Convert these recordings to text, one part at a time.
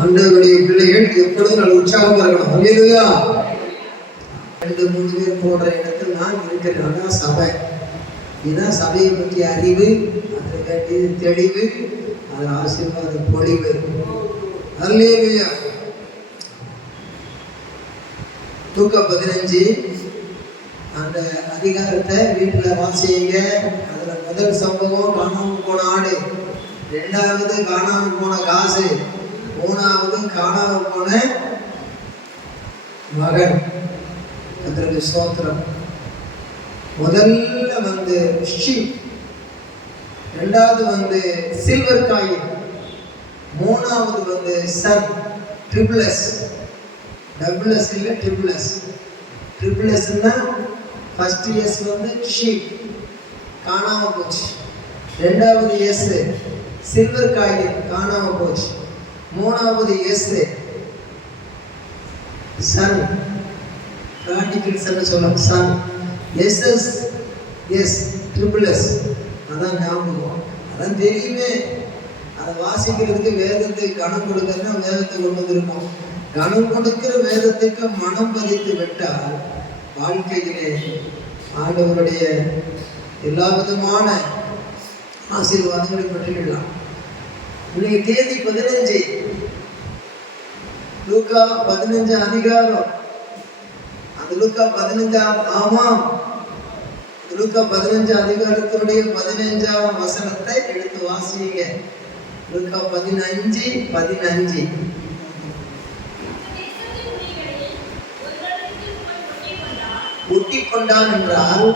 ஆண்டவருடைய பிள்ளைகள் எப்பொழுதும் நல்ல உற்சாகமா இருக்கணும். அல்லேலூயா. 2-3 பேர் போடுற இடத்துல நான் இருக்கிறேன். அதான் சபை. இதுதான் சபையை பற்றிய அறிவு, அதில் வேண்டியது தெளிவு, அது ஆசீர்வாத பொழிவு. அல்லேலூயா. லூக்கா 15 அந்த அதிகாரத்தை வீட்டில் வாசிங்க. அதுல முதல் சம்பவம் காணாமல் போன ஆடு, 2வது காணாமல் போன காசு, 3வது காணாமல் போன மகன். அதற்கு ஸ்தோத்திரம். முதல்ல ஷீப், 2வது சில்வர் காயின், 3வது சன். ட்ரிபிள்எஸ், டபுள் எஸ் இல்லை, ட்ரிபிள்எஸ். ட்ரிபிள்எஸ்னா ஃபர்ஸ்ட் எஸ் ஷீப் காணாம போச்சு, 2வது எஸ் சில்வர் காயின் காணாம போச்சு, 3வது எஸ் சன், பிராக்டிகல் சன் சொல்லலாம். Son S S S triple S. அதான் ஞாபகம், அதான் தெரியுமே. அதை வாசிக்கிறதுக்கு வேதத்தை கணம் கொடுக்கறதுனா வேதத்தை கொண்டு வந்திருக்கோம். கணம் கொடுக்கிற வேதத்துக்கு மனம் பதித்து விட்டால் வாழ்க்கையிலே ஆண்டவருடைய எல்லா விதமான ஆசீர்வாதங்களை பெற்றுக்கலாம். இன்னைக்கு தேதி 15, லூக்கா 15 அதிகாரம். அந்த லூக்கா 15 ஆமாம், லூக்கா 15 அதிகாரத்தினுடைய 15ஆம் வசனத்தை எடுத்து வாசிங்க. லூக்கா 15:15. ஒட்டி கொண்டான் என்றால்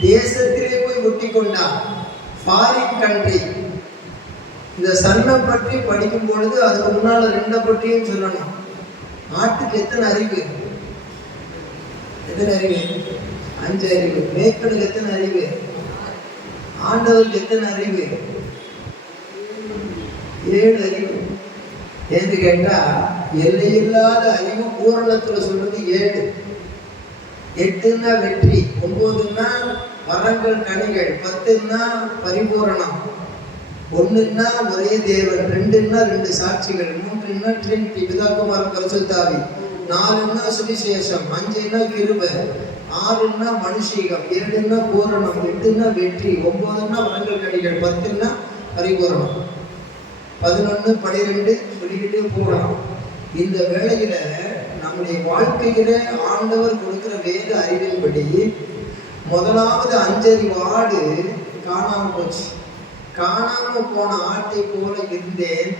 தேசத்திலே போய் ஒட்டி கொண்டான். Foreign country. இந்த சன்னை பற்றி படிக்கும் பொழுது அதுக்கு முன்னால 2 பற்றியும் சொல்லணும். நாட்டுக்கு எத்தனை அறிவு? 5 அறிவு. மேய்ப்பனுக்கு எத்தனை அறிவு? ஆண்டவருக்கு எத்தனை அறிவு? 7 அறிவு. என்று கேட்டா எல்லையில்லாத அறிவு பூரணத்துல சொல்றது 7. 8ன்னா வெற்றி, 9ன்னா வரங்கள் கனிகள், 10ன்னா பரிபூரணம், 1ன்னா ஒரே தேவன், 2ன்னா 2 சாட்சிகள், 3ன்னா ட்ரினிட்டி பிதாகுமாரன் பரிசுத்தாவி, 4ன்னா சுவிசேஷம், 5ன்னா கிருபை, 6ன்னா மனுஷீகம், 7ன்னா பூரணம், 8ன்னா வெற்றி, 9ன்னா வரங்கள் கனிகள், 10ன்னா பரிபூரணம், 11, 12 சொல்லிக்கிட்டே போகலாம். இந்த வேளையில நம்முடைய வாழ்க்கையில ஆண்டவர் கொடுக்கிற வேத அறிவின்படி முதலாவது 5 அறிவு ஆடு காணாம போச்சு. காணாம போன ஆட்டை போல இருந்தேன்,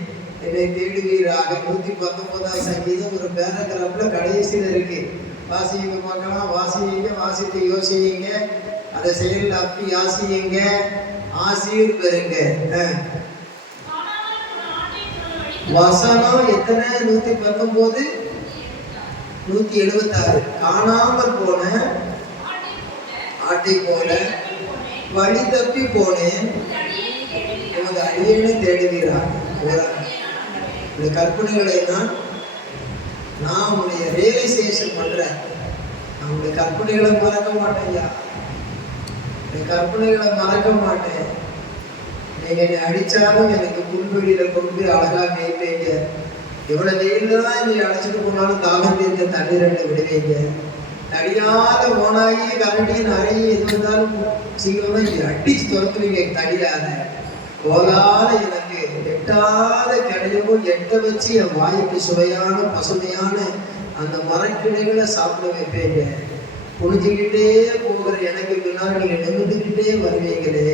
என்னை தேடுவீராக. 119ஆம் சங்கீதம் ஒரு பேராகிராஃப்ல கடைசியில் இருக்கு. வாசிங்க பார்க்கலாம். வாசித்து யோசிங்க, அதை செயலில் அப்படி யாசிங்க, ஆசீர் பெறுங்க. வசனம் எத்தனை? 119, 176. காணாமல் போன ஆட்டை போல வழி தப்பி போனேன், உமது அடியேனை தேடுவீராக. இந்த கற்பனைகளை நான் உன்னுடைய ரியலைசேஷன் பண்றேன். நான் உன்னுடைய கற்பனைகளை மறக்க மாட்டேன். என் கற்பனைகளை மறக்க மாட்டேன். நீங்க என்னை அடிச்சாலும் எனக்கு புல்வெளியில கொண்டு போய் அழகா மேய்ப்பீங்க. எவ்வளவு வெயில தான் நீ அழைச்சிட்டு போனாலும் தாகம் தீர்த்த தண்ணீர் விடுவீங்க. தடியாத ஓனாகி கரடி நிறைய எது வந்தாலும் சீக்கிரமா அடிச்சு துரத்துவீங்க. தடியாத போலாத எனக்கு எட்டாத கிடையவோ எட்ட வச்சு என் வாய்க்கு சுவையான பசுமையான அந்த மரக்கிளைகளை சாப்பிட வைப்பீங்க. புரிஞ்சுக்கிட்டே போகிற எனக்கு பின்னால் நீங்க நிமிந்துக்கிட்டே வருவீங்களே.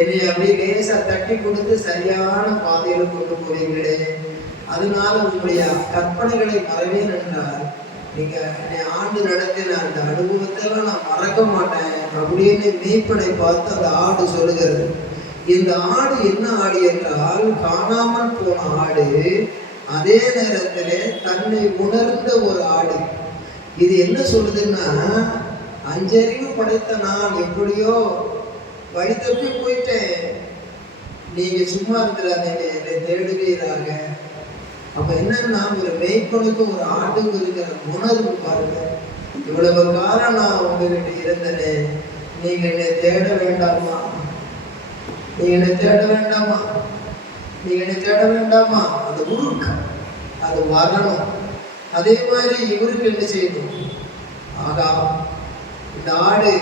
என்னை அப்படியே லேசா தட்டி கொடுத்து சரியான பாதையில கொண்டு போவீங்களே. அதனால உங்களுடைய கற்பனைகளை மறவேன் என்றால் நீங்க என்னை ஆண்டு நடத்தின அந்த அனுபவத்தெல்லாம் நான் மறக்க மாட்டேன் அப்படின்னு மேய்ப்பனை பார்த்து அந்த ஆடு சொல்லுகிறது. இந்த ஆடு என்ன ஆடு என்றால் காணாமல் போன ஆடு, அதே நேரத்தில் தன்னை உணர்ந்த ஒரு ஆடு. இது என்ன சொல்லுதுன்னா, 5 அறிவு படைத்த நான் எப்படியோ வழி தப்பி போயிட்டேன், நீங்க சும்மா இருக்கிறாங்க, என்னை தேடுவீராக. அப்ப என்னன்னா, ஒரு மேய்ப்பனுக்கு ஒரு ஆட்டுக்கு இருக்கிற உணர்வு பாருங்க. இவ்வளவு காலம் நான் உங்ககிட்ட இருந்தனே, நீங்க என்னை தேட வேண்டாமா? நீங்க என்னை தேட வேண்டாமா? நீங்க என்னை தேட வேண்டாமா? அந்த உருக்கம் அது வரணும். அதே மாதிரி இவருக்கு என்ன செய்யணும்? ஆகா, இந்த ஆடு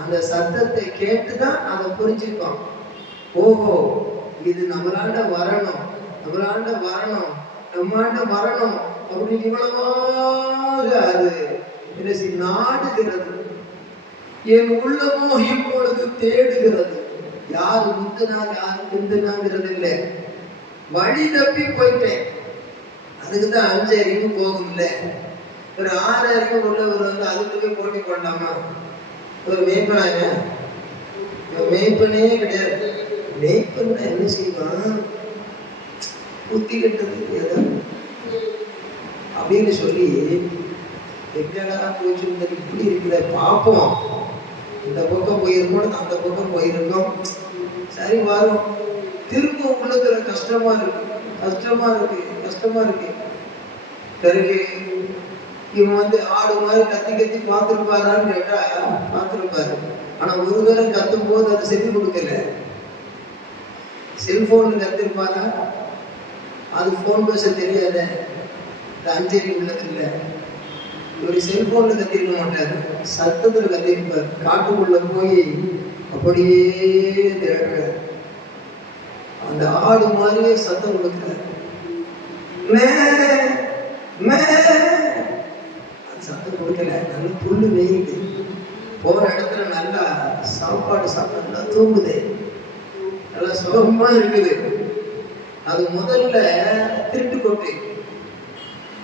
அந்த சத்தத்தை கேட்டுதான் அதை புரிஞ்சுப்பான். ஓஹோ, இது நம்மளாண்ட வரணும், நம்மளாண்ட வரணும், நம்மாண்ட வரணும் அப்படின்னு இவ்வளவாக அது என்ன செய்ய நாடுகிறது. என் உள்ளமோ இப்பொழுது தேடுகிறது. யாரு முந்துனா யாரு முந்துனாங்கிறது இல்லை. வழி தப்பி போயிட்டேன். அதுக்குதான் 5 அறிவு போகும்ல. ஒரு 6 அறிவு உள்ளவர் வந்து அதுக்குள்ளே போட்டி போடலாமா? ஒரு மேய்ப்பனாங்க, மேய்ப்பனே கிடையாது. மேய்ப்பன் என்ன செய்வான்? புத்தி கட்டது ஏதாவது அப்படின்னு சொல்லி எங்கடா போச்சு இப்படி இருக்கிற பார்ப்போம். இந்த பக்கம் போயிருக்கோம், அந்த பக்கம் போயிருக்கோம், சரி வரும். திரும்ப உள்ளத்துல கஷ்டமா இருக்கு, கஷ்டமா இருக்கு, கஷ்டமா இருக்கு. பிறகு இவன் வந்து ஆடு மாதிரி கத்தி கத்தி பார்த்துருப்பாரான்னு கேட்டா பார்த்துருப்பாரு. ஆனா ஒரு தடவை கத்தும் போது அது செஞ்சு கொடுக்கல. செல்போன்ல கத்திருப்பாரா? அது போன் பேச தெரியாத அஞ்சலி உள்ளது இல்லை. இவர் செல்போன்ல கத்திருக்க மாட்டாரு, சத்தத்துல கத்திருப்பார். காட்டுக்குள்ள போய் அப்படியே தேடுற அந்த ஆடு மாதிரியே சத்தம் கொடுக்கிறார். சத்தம் கொடுக்கல. நல்ல புல்லு மேயுது, போற இடத்துல நல்லா சாப்பாடு சாப்பிட நல்லா தூங்குது, நல்லா சுகமா இருக்குது. அது முதல்ல திருட்டு கொட்டு.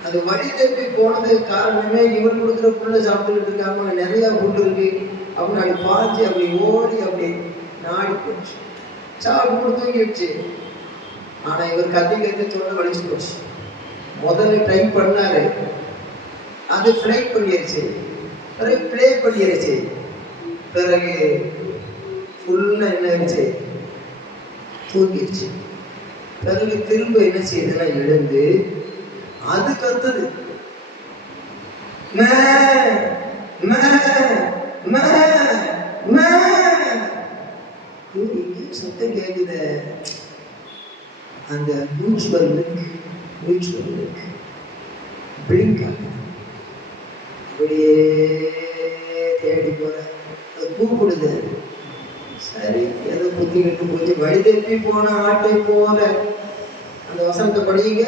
அது வழி தப்பி போனதுக்கு காரணமே இவர் கொடுக்குற புல்ல சாப்பிட்டுக்கிட்டு இருக்காம நிறைய புல் இருக்கு அப்படின்னு அப்படி பாய்ச்சி அப்படி ஓடி அப்படி நாடி போச்சு. சாப்பிட்டு தூங்கிடுச்சு. ஆனா இவர் கத்தி கத்தி தொண்டை வலிச்சு போச்சு. முதல்ல ட்ரை பண்ணாரு, அது ஃப்ளை பண்ணிடுச்சு, பிறகு ப்ளே பண்ணிடுச்சு, பிறகு ஃபுல்லா என்ன ஆயிடுச்சு? தூங்கிடுச்சு. பிறகு திரும்ப என்ன செய்யுதுன்னா எழுந்து அது கத்துது. சத்தம் கேக்குது. அந்த மியூச்சுவல் பிளிங்க் அப்படியே தேடி போற, அது கூப்பிடுது. சரி, ஏதோ புத்தி கட்டு போச்சு. வழி தப்பி போன ஆட்டை போல. அந்த வசனத்தை படிங்க.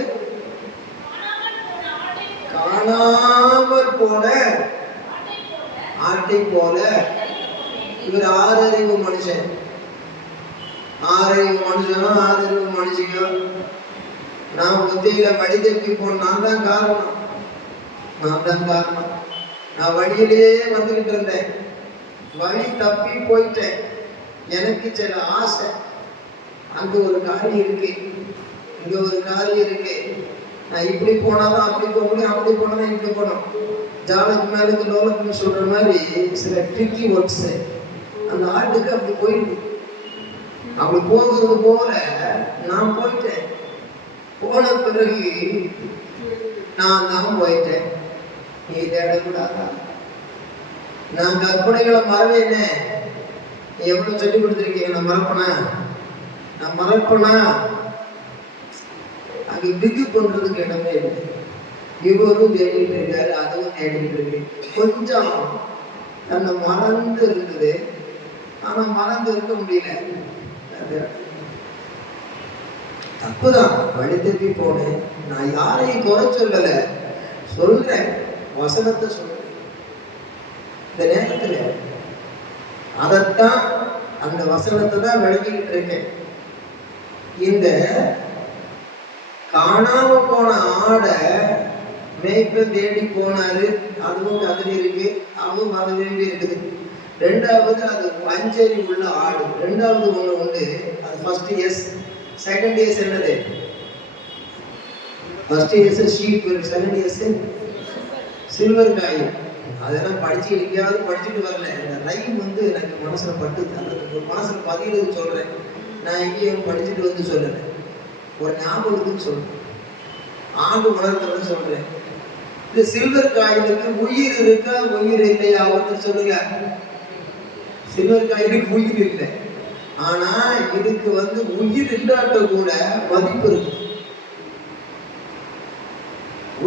காணாமல் போன ஆட்டை போல. இவர் 6 அறிவு மனுஷன். 6 அறிவு மனுஷனோ 6 அறிவு மனுஷிக்கோ நான் புத்தியில வழி தப்பி போன நான் தான் காரணம். நான் வழியிலேயே வந்துகிட்டு இருந்தேன், வழி தப்பி போயிட்டேன். எனக்கு சில ஆசை, அங்க ஒரு காரியம் இருக்கு, இங்க ஒரு காரியம் இருக்கு. நான் இப்படி போனாதான் அப்படி போக முடியும், அப்படி போனாதான் இப்படி போனோம். ஜாலக்கு மேலுக்கு லோலக்குன்னு சொல்ற மாதிரி சில ட்ரிக்கி ஒர்க்ஸ் அந்த ஆட்டுக்கு அப்படி போயிருக்கு. அப்படி போகிறது போல நான் போயிட்டேன். போன பிறகு நான் தான் போயிட்டேன். நீ தேடக்கூடாதா? நான் கற்பனைகளை மறவேனே. எவ்வளவு சொல்லி கொடுத்துருக்கீங்க. நான் மறப்பனா அங்க பிகு பண்றதுக்கு இடமே இல்லை. இவரும் தேடிட்டு இருக்காரு, அதுவும் தேடிட்டு இருக்கு. கொஞ்சம் தன்னை மறந்து இருந்தது, ஆனா மறந்து இருக்க முடியல. தப்புதான், வழி தப்பி போனேன். நான் யாரையும் குறை சொல்லல, சொல்றேன், வசனத்தை சொல்றேன். இந்த நேரத்துல அதைத்தான், அந்த வசனத்தை தான் விளக்கிக்கிட்டு இருக்கேன். இந்த காணாம போன ஆடை மேய்ப்ப தேடி போனாரு, அதுவும் அதுல இருக்கு, அதுவும் அதுல இருக்குது. 2வது அது 5 அறிவு உள்ள ஆடு. 2வது ஒண்ணு உண்டு, அது ஃபர்ஸ்ட் எஸ். செகண்ட் எஸ் என்னது? First S sheep, second S silver காய். அதெல்லாம் படிச்சு எங்கேயாவது படிச்சுட்டு வரல. இந்த ரைம் வந்து எனக்கு மனசுல பட்டு, அந்த மனசுல பதிவு சொல்றேன். நான் எங்கேயும் படிச்சுட்டு வந்து சொல்லலை, ஒரு ஞாபகத்துக்கு சொல்றேன், ஆண்டு உணர்ந்தவன்னு சொல்றேன். இந்த சில்வர் காயினுக்கு உயிர் இருக்கா உயிர் இல்லையா? ஒருத்தர் சொல்லுங்க. சில்வர் காயினுக்கு உயிர் இல்லை, ஆனா இதுக்கு உயிர் இல்லாட்ட கூட மதிப்பு இருக்கு.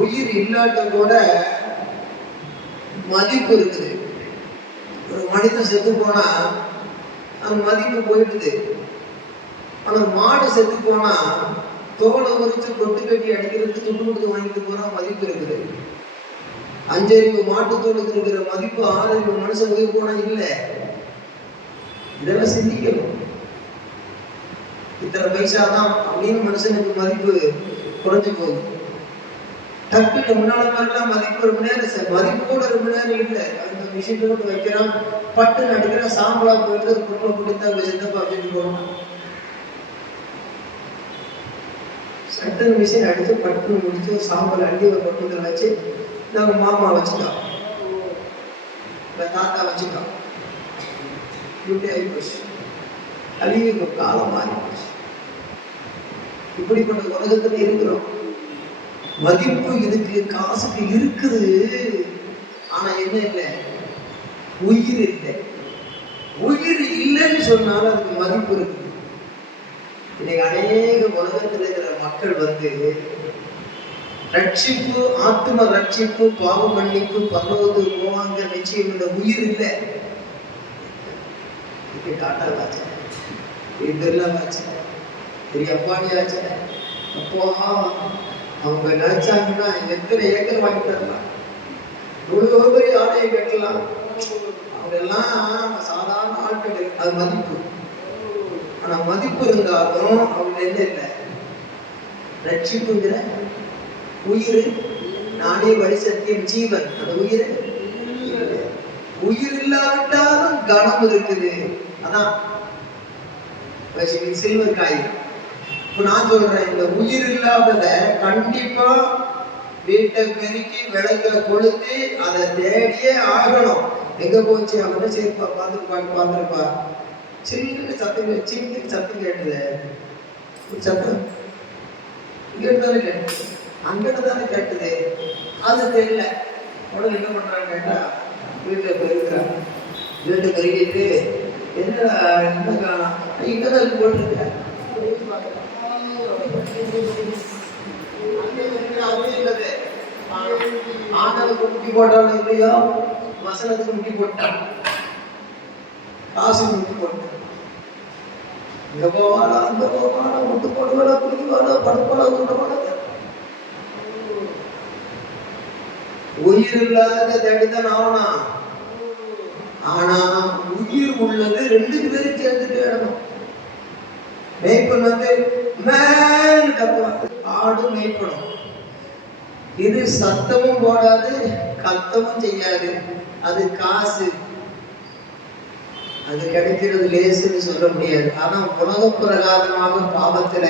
உயிர் இல்லாட்ட கூட மதிப்பு இருக்குது. ஒரு மனிதன் செத்து போனா அந்த மதிப்பு போயிடுது. ஆனா மாடு செத்து போனா தோலை உரிச்சு கொட்டு கட்டி அடிக்கிறதுக்கு துண்டு கொடுத்து வாங்கிட்டு போனா மதிப்பு இருக்குது. 5 அறிவு மாட்டு தோலுக்கு இருக்கிற மதிப்பு 6 அறிவு மனுஷன் உயிர் போனா இல்லை. இதெல்லாம் சிந்திக்கணும். இத்தனை பைசா தான் அப்படின்னு மனுஷனுக்கு மதிப்பு குறைஞ்சு போகுது. டக்குன்னு முன்னால மாதிரிலாம் மதிப்பு ரொம்ப நேரம் மதிப்பு கூட ரொம்ப நேரம் இல்லை. அந்த மிஷின் போட்டு வைக்கிறான், பட்டுன்னு அடிக்கிறான், சாம்பலா போயிட்டு ஒரு பொருளை பிடித்தா அவங்க சித்தப்பா அப்படின்னு போவான். சட்டுன்னு மிஷின் அடிச்சு பட்டுன்னு முடிச்சு சாம்பல் அள்ளி ஒரு பக்கத்தில் வச்சு நாங்கள் மாமா வச்சுட்டோம், தாத்தா வச்சுட்டோம். இப்படி ஆகி போச்சு. அழிவு காலம் மாறி போச்சு. இப்படிப்பட்ட உலகத்துல இருக்கிறோம். மதிப்பு இதுக்கு காசுக்கு இருக்குது. ஆனா என்ன இல்லை? உயிர் இல்லை. உயிர் இல்லைன்னு சொன்னாலும் அதுக்கு மதிப்பு இருக்கு. இன்னைக்கு அநேக உலகத்தில் இருக்கிற மக்கள் ரட்சிப்பு, ஆத்ம ரட்சிப்பு, பாவ மன்னிப்பு, பரலோகத்துக்கு போவாங்க நிச்சயம் இந்த உயிர் இல்லை. டாட்டா ஆச்சு, பிர்லா ஆச்சு, பெரிய அம்பானி ஆச்சு. அப்போ அவங்க நினைச்சாங்கன்னா எத்தனை ஏக்கர் வாங்கி தரலாம், எவ்வளவு பெரிய ஆடையை கட்டலாம். அவங்க எல்லாம் சாதாரண ஆட்கள். அது மதிப்பு. ஆனா மதிப்பு இருந்தாலும் அவங்க என்ன இல்லை? ரட்சிப்புங்கிற உயிர், நானே வழி சத்தியம் ஜீவன். அந்த உயிர் உயிர் இல்லாவிட்டாலும் கனம் இருக்குது. அதான் சில்வர் காய். இப்ப நான் சொல்றேன், இந்த உயிர் இல்லாதத கண்டிப்பா வீட்டை பெருக்கி விளக்குல கொளுத்தி அதை தேடியே ஆகணும். எங்க போச்சு அப்படின்னு சரிப்பா பார்த்துருப்பா சின்ன சத்தம், சின்ன சத்தம் கேட்டுது. சத்தம் இங்கிட்டானே கேட்டது, அங்கிட்ட தானே கேட்டது. அது தெரியல. உடனே என்ன பண்றாங்க கேட்டா, வீட்டை பெருக்கிறாங்க. வீட்டை பெருக்கிட்டு என்னடா இங்கதான் போட்டிருக்க ஆண்டவனுக்கு முட்டி போட்டாலும் இல்லையோ, வசனத்துக்கு முட்டி போட்டான், காசு முட்டி போட்டான். இங்க போவாடா, அங்க போவாடா, முட்டு போடுவாடா, குடிக்குவாடா, படுப்பாடா, உண்டவாடா. உயிர் இல்லாத தேடிதான் ஆவனா. ஆனா உயிர் உள்ளது 2 பேரும் சேர்ந்துட்டு இடணும். மேய்ப்பன் மேன் கத்துவான், ஆடு மேய்ப்பனும். இது சத்தமும் போடாது, கத்தமும் செய்யாது. அது காசு, அது கிடைக்கிறது லேசுன்னு சொல்ல முடியாது. ஆனா உலக பிரகாரமாக பாவத்துல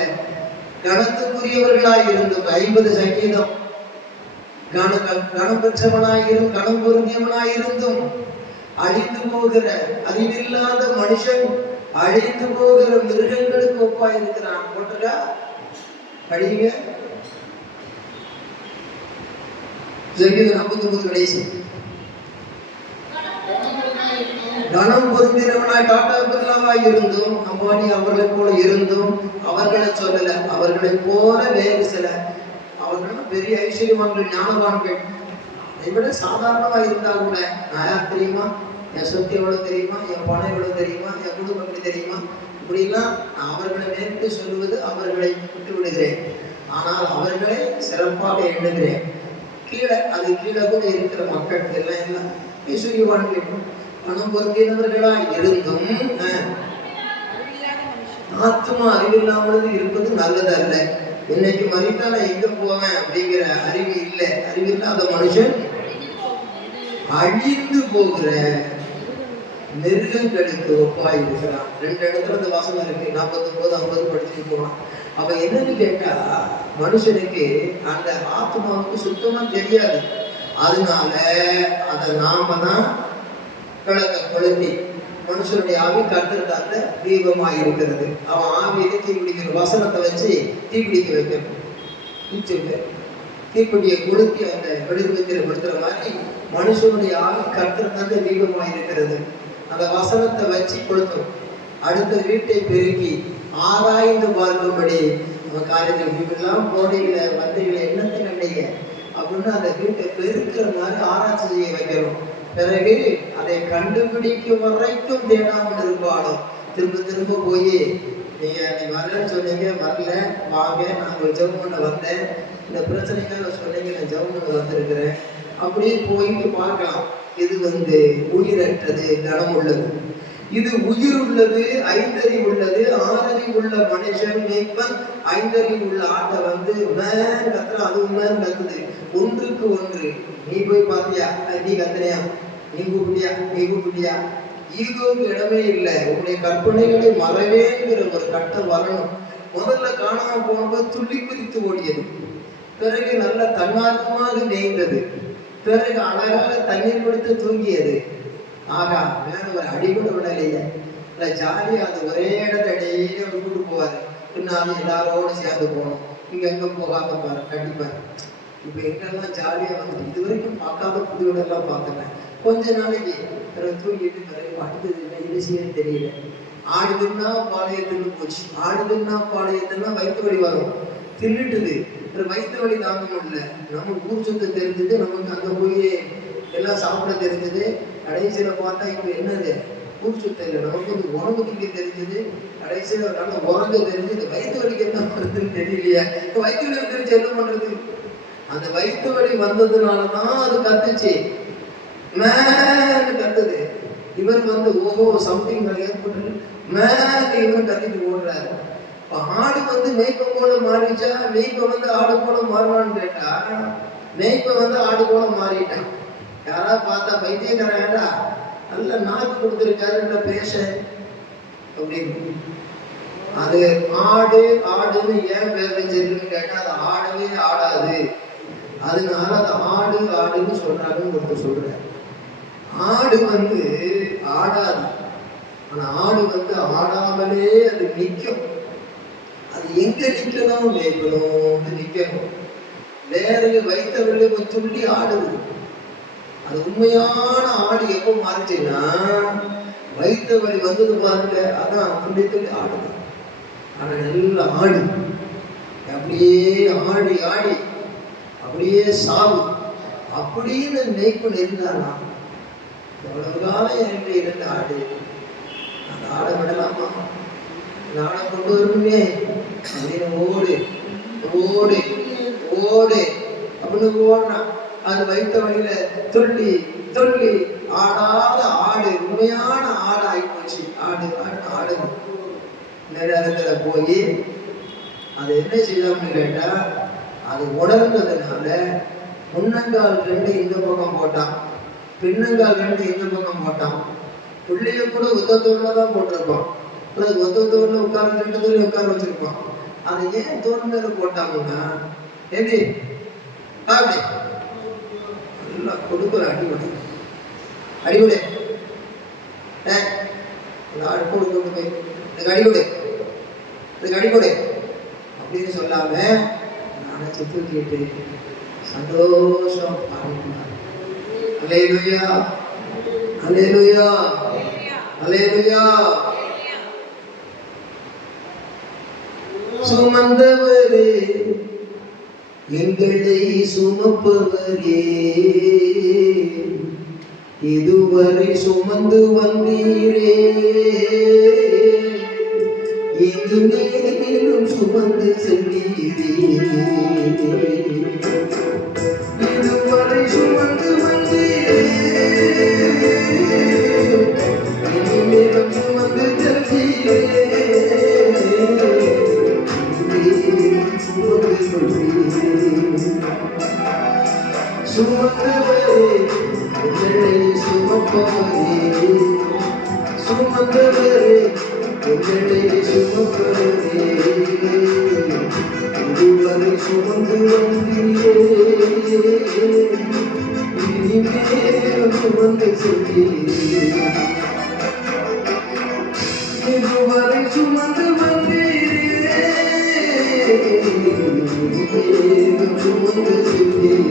கணத்துக்குரியவர்களாய் இருந்தும் 50 சங்கீதம் கணம் பெற்றவனாயிரும் கணம் பொருந்தியவனாயிருந்தும் அழிந்து போகிற அறிவில்லாத மனுஷன் அழிந்து போகிற மிருகங்களுக்கு ஒப்பாயிருக்கிறான். போட்டுக்கா படிங்க சங்கீதம் 59 கடைசி. கனம் பொருந்தினவனாய் டாட்டா பிர்லாவாய் இருந்தும், அம்பானி அவர்களை போல இருந்தும் அவர்களை சொல்லல, அவர்களை போல வேறு சில அவர்கள் பெரிய ஐஸ்வர்யவான்கள், ஞானவான்கள். அதை விட சாதாரணமா இருந்தா கூட நான் யார் தெரியுமா, என் சொத்து எவ்வளவு தெரியுமா, என் பணம் எவ்வளவு தெரியுமா, என் குடும்பம் எப்படி தெரியுமா, இப்படிலாம் நான் அவர்களை நேர்த்து சொல்லுவது அவர்களை விட்டு விடுகிறேன். ஆனால் அவர்களை சிறப்பாக எண்ணுகிறேன். கீழே அது கீழே கூட இருக்கிற மக்கள் எல்லாம் ஐஸ்வர்யவான்கள் பணம் பொருந்தினவர்களா இருந்தும் ஆத்மா அறிவில்லாமலது இருப்பது நல்லதல்ல. இன்னைக்கு மறித்தால எங்க போவேன் அப்படிங்கிற அறிவு இல்லை. அறிவில்லாத மனுஷன் அழிந்து போகிற மிருகங்களுக்கு ஒப்பாய் இருக்கிறான். 2 இடத்துல இந்த வாசனம் இருக்கு. 49, 50 படிச்சுட்டு போனான். அப்ப என்னன்னு கேட்டா, மனுஷனுக்கு அந்த ஆத்மாவுக்கு சுத்தமா தெரியாது. அதனால அதை நாம தான் விளக்க கொளுத்தி, மனுஷனுடைய ஆவி கர்த்தர்தாத்த தீபமாக இருக்கிறது. அவன் ஆவியிலே தீப்பிடிக்கிற வசனத்தை வச்சு தீப்பிடிக்க வைக்கணும். தீப்பெட்டியை கொளுத்தி அந்த வெளிச்சத்தில் படுத்துற மாதிரி மனுஷனுடைய ஆவி கர்த்தர்தாத்த தீபமாக இருக்கிறது. அந்த வசனத்தை வச்சு கொளுத்தணும். அடுத்த வீட்டை பெருக்கி ஆராய்ந்து பார்க்கும்படி நம்ம காரியத்தை இப்படிலாம் போனீங்களே வந்தீங்களே என்னத்தை கண்டீங்க அப்படின்னு அந்த வீட்டை பெருக்கிற மாதிரி ஆராய்ச்சி செய்ய வைக்கணும். பிறகு அதை கண்டுபிடிக்கும் வரைக்கும் தேடாமல் இருப்பாலும் திரும்ப திரும்ப போய் நீ வரலன்னு சொன்னீங்க, வரல, வாங்க, நான் ஒரு ஜெபம் பண்ண வந்தேன், இந்த பிரச்சனைக்காக சொன்னீங்க, நான் ஜெபம் பண்ண வந்திருக்கிறேன் அப்படியே போயிட்டு பார்க்கலாம். இது உயிரற்றது, கனம் உள்ளது. இது உயிர் உள்ளது, ஐந்தறிவு உள்ளது. ஆறறிவு உள்ள மனுஷன் மேய்ப்பன் ஐந்தறிவு உள்ள ஆட்டை கத்துற, அது கத்துது. ஒன்றுக்கு ஒன்று. நீ போய் பார்த்தியா, நீ கத்துறியா, நீ கூப்பிட்டியா, ஈகோவுக்கு இடமே இல்லை. உன்னுடைய கற்பனைகளை மறவேங்கிற ஒரு கட்டம் வரணும். முதல்ல காணாம போனபோது துள்ளி குதித்து ஓடியது, பிறகு நல்ல தன்னார்வமாக மேய்ந்தது, பிறகு அழகாக தண்ணீர் கொடுத்து தூங்கியது. ஆகா, வேற ஒரு அடிபட விடலையே, இல்லை ஜாலியாக அது ஒரே இடத்துல இடையே கூட்டு போவார். பின்னாலும் எல்லாரோட சேர்ந்து போகணும். இங்கே எங்கே போகாம பாரு, கண்டிப்பாரு. இப்போ எங்கெல்லாம் ஜாலியாக இது வரைக்கும் பார்க்காத புது இடம்லாம் பார்த்துட்டேன். கொஞ்ச நாளைக்கு பிறகு தூங்கிட்டு பிறகு அடுத்தது என்ன செய்யன்னு தெரியல. ஆடுதுன்னா பாளையத்துன்னு போச்சு. ஆடுதுன்னா பாளையத்துன்னா வயிற்று வலி வரும், தின்னுட்டுது. வயிற்று வலி தாங்க முடியல. நமக்கு ஊர் சுத்த தெரிஞ்சது, நமக்கு அங்கே போய் எல்லாம் சாப்பிட தெரிஞ்சது. கடைசியில் பார்த்தா இப்போ என்னது ஊர் சுத்த இல்லை, நமக்கு உணவு திங்க தெரிஞ்சது. கடைசியில் நல்ல உறங்க தெரிஞ்சது. வயிற்று வலிக்கு என்ன பண்ணுறதுன்னு தெரியலையா? இப்போ வயிற்று வலி தெரிஞ்சு என்ன பண்ணுறது? அந்த வயிற்று வலி வந்ததுனாலதான் அது கத்துச்சு, மேன்னு கத்துது. இவர் ஓஹோ சம்திங் ஏற்பட்டு மேலே இவர் கத்திட்டு ஓடுறாரு. இப்போ ஆடு மேய்ப்ப போல மாறிச்சா, மேய்ப்ப ஆடு போல மாறுவான்னு கேட்டா, மேய்ப்ப ஆடு போல மாறிட்டான். யாராவது பார்த்தா பைத்தியக்காரா, நல்ல நாக்கு கொடுத்துருக்காருன்ற பேச அப்படின்னு. அது ஆடுன்னு ஏன் பேர் வச்சிருக்குன்னு கேட்டா, அது ஆடவே ஆடாது, அதனால அது ஆடுன்னு சொல்றாங்கன்னு ஒருத்தர் சொல்றாரு. ஆடு ஆடாது, ஆனா ஆடு ஆடாமலே அது நிற்கும். அது எங்க நிற்கணும், மேய்க்கணும் நிற்கணும். வேற வைத்தவர்களே துள்ளி ஆடுது. அது உண்மையான ஆடு எப்போ மாறிச்சுன்னா, வைத்த வழி வந்தது பாருங்க, அதான் துள்ளி துள்ளி ஆடுது. ஆனா நல்ல ஆடு அப்படியே ஆடி ஆடி அப்படியே சாவு அப்படின்னு மேய்ப்பன் இருந்தானா, எவ்வளவு காலம் என்கிட்ட இருந்த ஆடு, அந்த ஆடை விடலாமா, அந்த ஆடை கொண்டு வருமே அப்படின்னு ஓடு ஓடு ஓடு அப்படின்னு ஓடுறான். அது வைத்த வழியில துள்ளி துள்ளி ஆடாத ஆடு, உண்மையான ஆடு ஆகிப்போச்சு. ஆடு ஆடு ஆடு நேரத்துல போய் அது என்ன செய்யலாம்னு கேட்டா, அது உணர்ந்ததுனால முன்னங்கால் 2 இந்த பக்கம் போட்டான், பின்னங்கால் 2 இந்த பக்கம் போட்டான். பிள்ளைய கூட ஒத்த தான் போட்டிருப்பான், அல்லது ஒத்த தோல்ல உட்கார 2 தோல்ல உட்கார வச்சிருப்பான். அதை ஏன் தோல் மேல போட்டாங்கன்னா, எப்படி அப்படி நல்லா கொடுக்குற அடிபடு அடிபடு கொடு கொண்டு போய் எனக்கு அடிபடு எனக்கு அடிபடு அப்படின்னு சொல்லாம நினைச்சு தூக்கிட்டு சந்தோஷம் பாருங்க. அல்லேலூயா அல்லேலூயா அல்லேலூயா. சுமந்தவரே எங்களை சுமப்பவரே, இதுவரை சுமந்து வந்தீரே, இங்கு மேலும் சுமந்து செல்லீரே. இதுவரை சுமந்து வந்தீரே, இங்கு மேலும் சுமந்து செல்லீரே. சுமந்தவரே எங்களை சுமப்பவரே, சுமந்தவரே எங்களை சுமப்பவரே, இதுவரை சுமந்து வந்தீரே, இனிமேலும் சுமந்து செல்லீரே. இதுவரை சுமந்து வந்தீரே, இனிமேலும் சுமந்து செல்லீரே.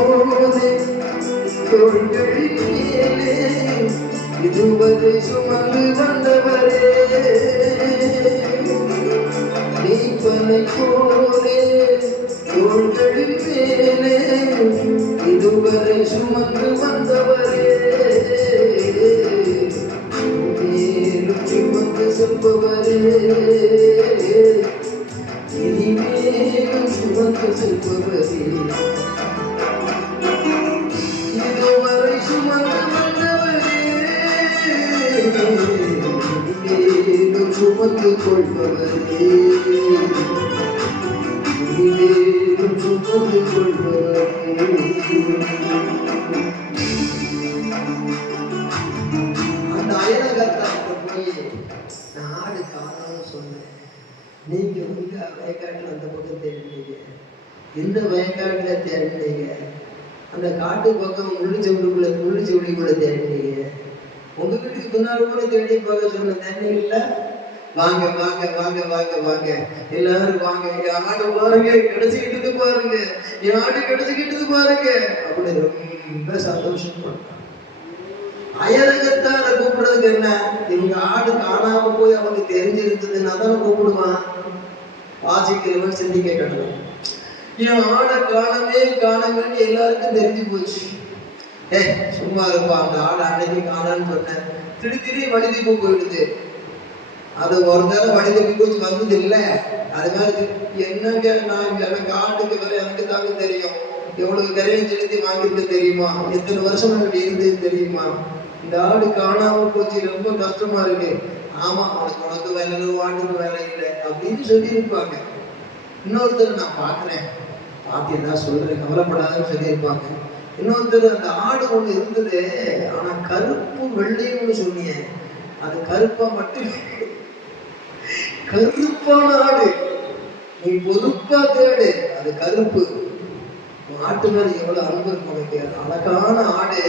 போனே தோள்களின் மேலே இதுவரை சுமந்து வந்தவரே நீப்பனை போனே தோள்களின் மேலே இதுவரை சுமந்து வந்தவரே மேலும் சுமந்து செல்பவரே இனிமேலும் சுமந்து செல்பவரே இதுவரை சுமந்து வந்தவரே இனிமேலும் சுமந்து கொள்பவரே இனிமேலும் சுமந்து கொள்பவரே. அந்த அயலகத்தார்கிட்ட போய் நான் ஆடு காணோம்னு சொன்னேன். நீங்க வந்து வயக்காட்டில் அந்த பக்கம் தேடினீங்க, இந்த வயக்காட்டில் தேடினீங்க, அந்த காட்டு பக்கம் முள்ளுச்செவடிக்குள்ள தேடினீங்க, உங்க வீட்டுக்கு பின்னாடி கூட தேடி பார்க்க சொன்ன தேடினீங்கல்ல. வாங்க வாங்க வாங்க வாங்க வாங்க எல்லாரும் வாங்க, என் ஆடு பாருங்க கிடைச்சிக்கிட்டு பாருங்க, என் ஆடு கிடைச்சிக்கிட்டு பாருங்க அப்படின்னு ரொம்ப சந்தோஷப்படுறான். அயலகத்தார கூப்பிடுறதுக்கு என்ன, இவங்க ஆடு காணாம போய் அவனுக்கு தெரிஞ்சிருந்ததுன்னா தானே கூப்பிடுவான். வாசிக்கிறவன் சிந்திக்க கடவுள், என் ஆடை காணவேன்னு எல்லாருக்கும் தெரிஞ்சு போச்சு. சும்மா இருப்பா, அந்த ஆடை அன்னைக்கு காணான்னு சொன்னேன், திடீர்னு வழிதிப்பு போயிடுது. அது ஒரு நேரம் வழிதப்பி போச்சு வந்தது இல்லை. அது மாதிரி என்னங்க, நான் எனக்கு ஆட்டுக்கு வேற எனக்கு தாங்க தெரியும், எவ்வளவு கரையும் செலுத்தி வாங்கிட்டு தெரியுமா, எத்தனை வருஷம் எனக்கு இருந்தது தெரியுமா, இந்த ஆடு காணாம போச்சு ரொம்ப கஷ்டமா இருக்கு. ஆமா, உனக்கு வேலை இல்லை, ஆட்டுக்கு வேலை இல்லை அப்படின்னு சொல்லியிருப்பாங்க. இன்னொருத்தர் நான் பார்க்குறேன், பார்த்தீங்கன்னா சொல்றேன் கவலைப்படாதுன்னு சொல்லியிருப்பாங்க. இன்னொருத்தர் அந்த ஆடு ஒன்று இருந்தது, ஆனா கருப்பு வெள்ளைன்னு சொன்னீங்க, அது கருப்பா மட்டும் கருப்பான ஆடு, நீ பொதுப்பா தேடு, அது கருப்பு. ஆட்டு மேல எவ்வளவு அன்பு இருக்கும் உனக்கு. அழகான ஆடு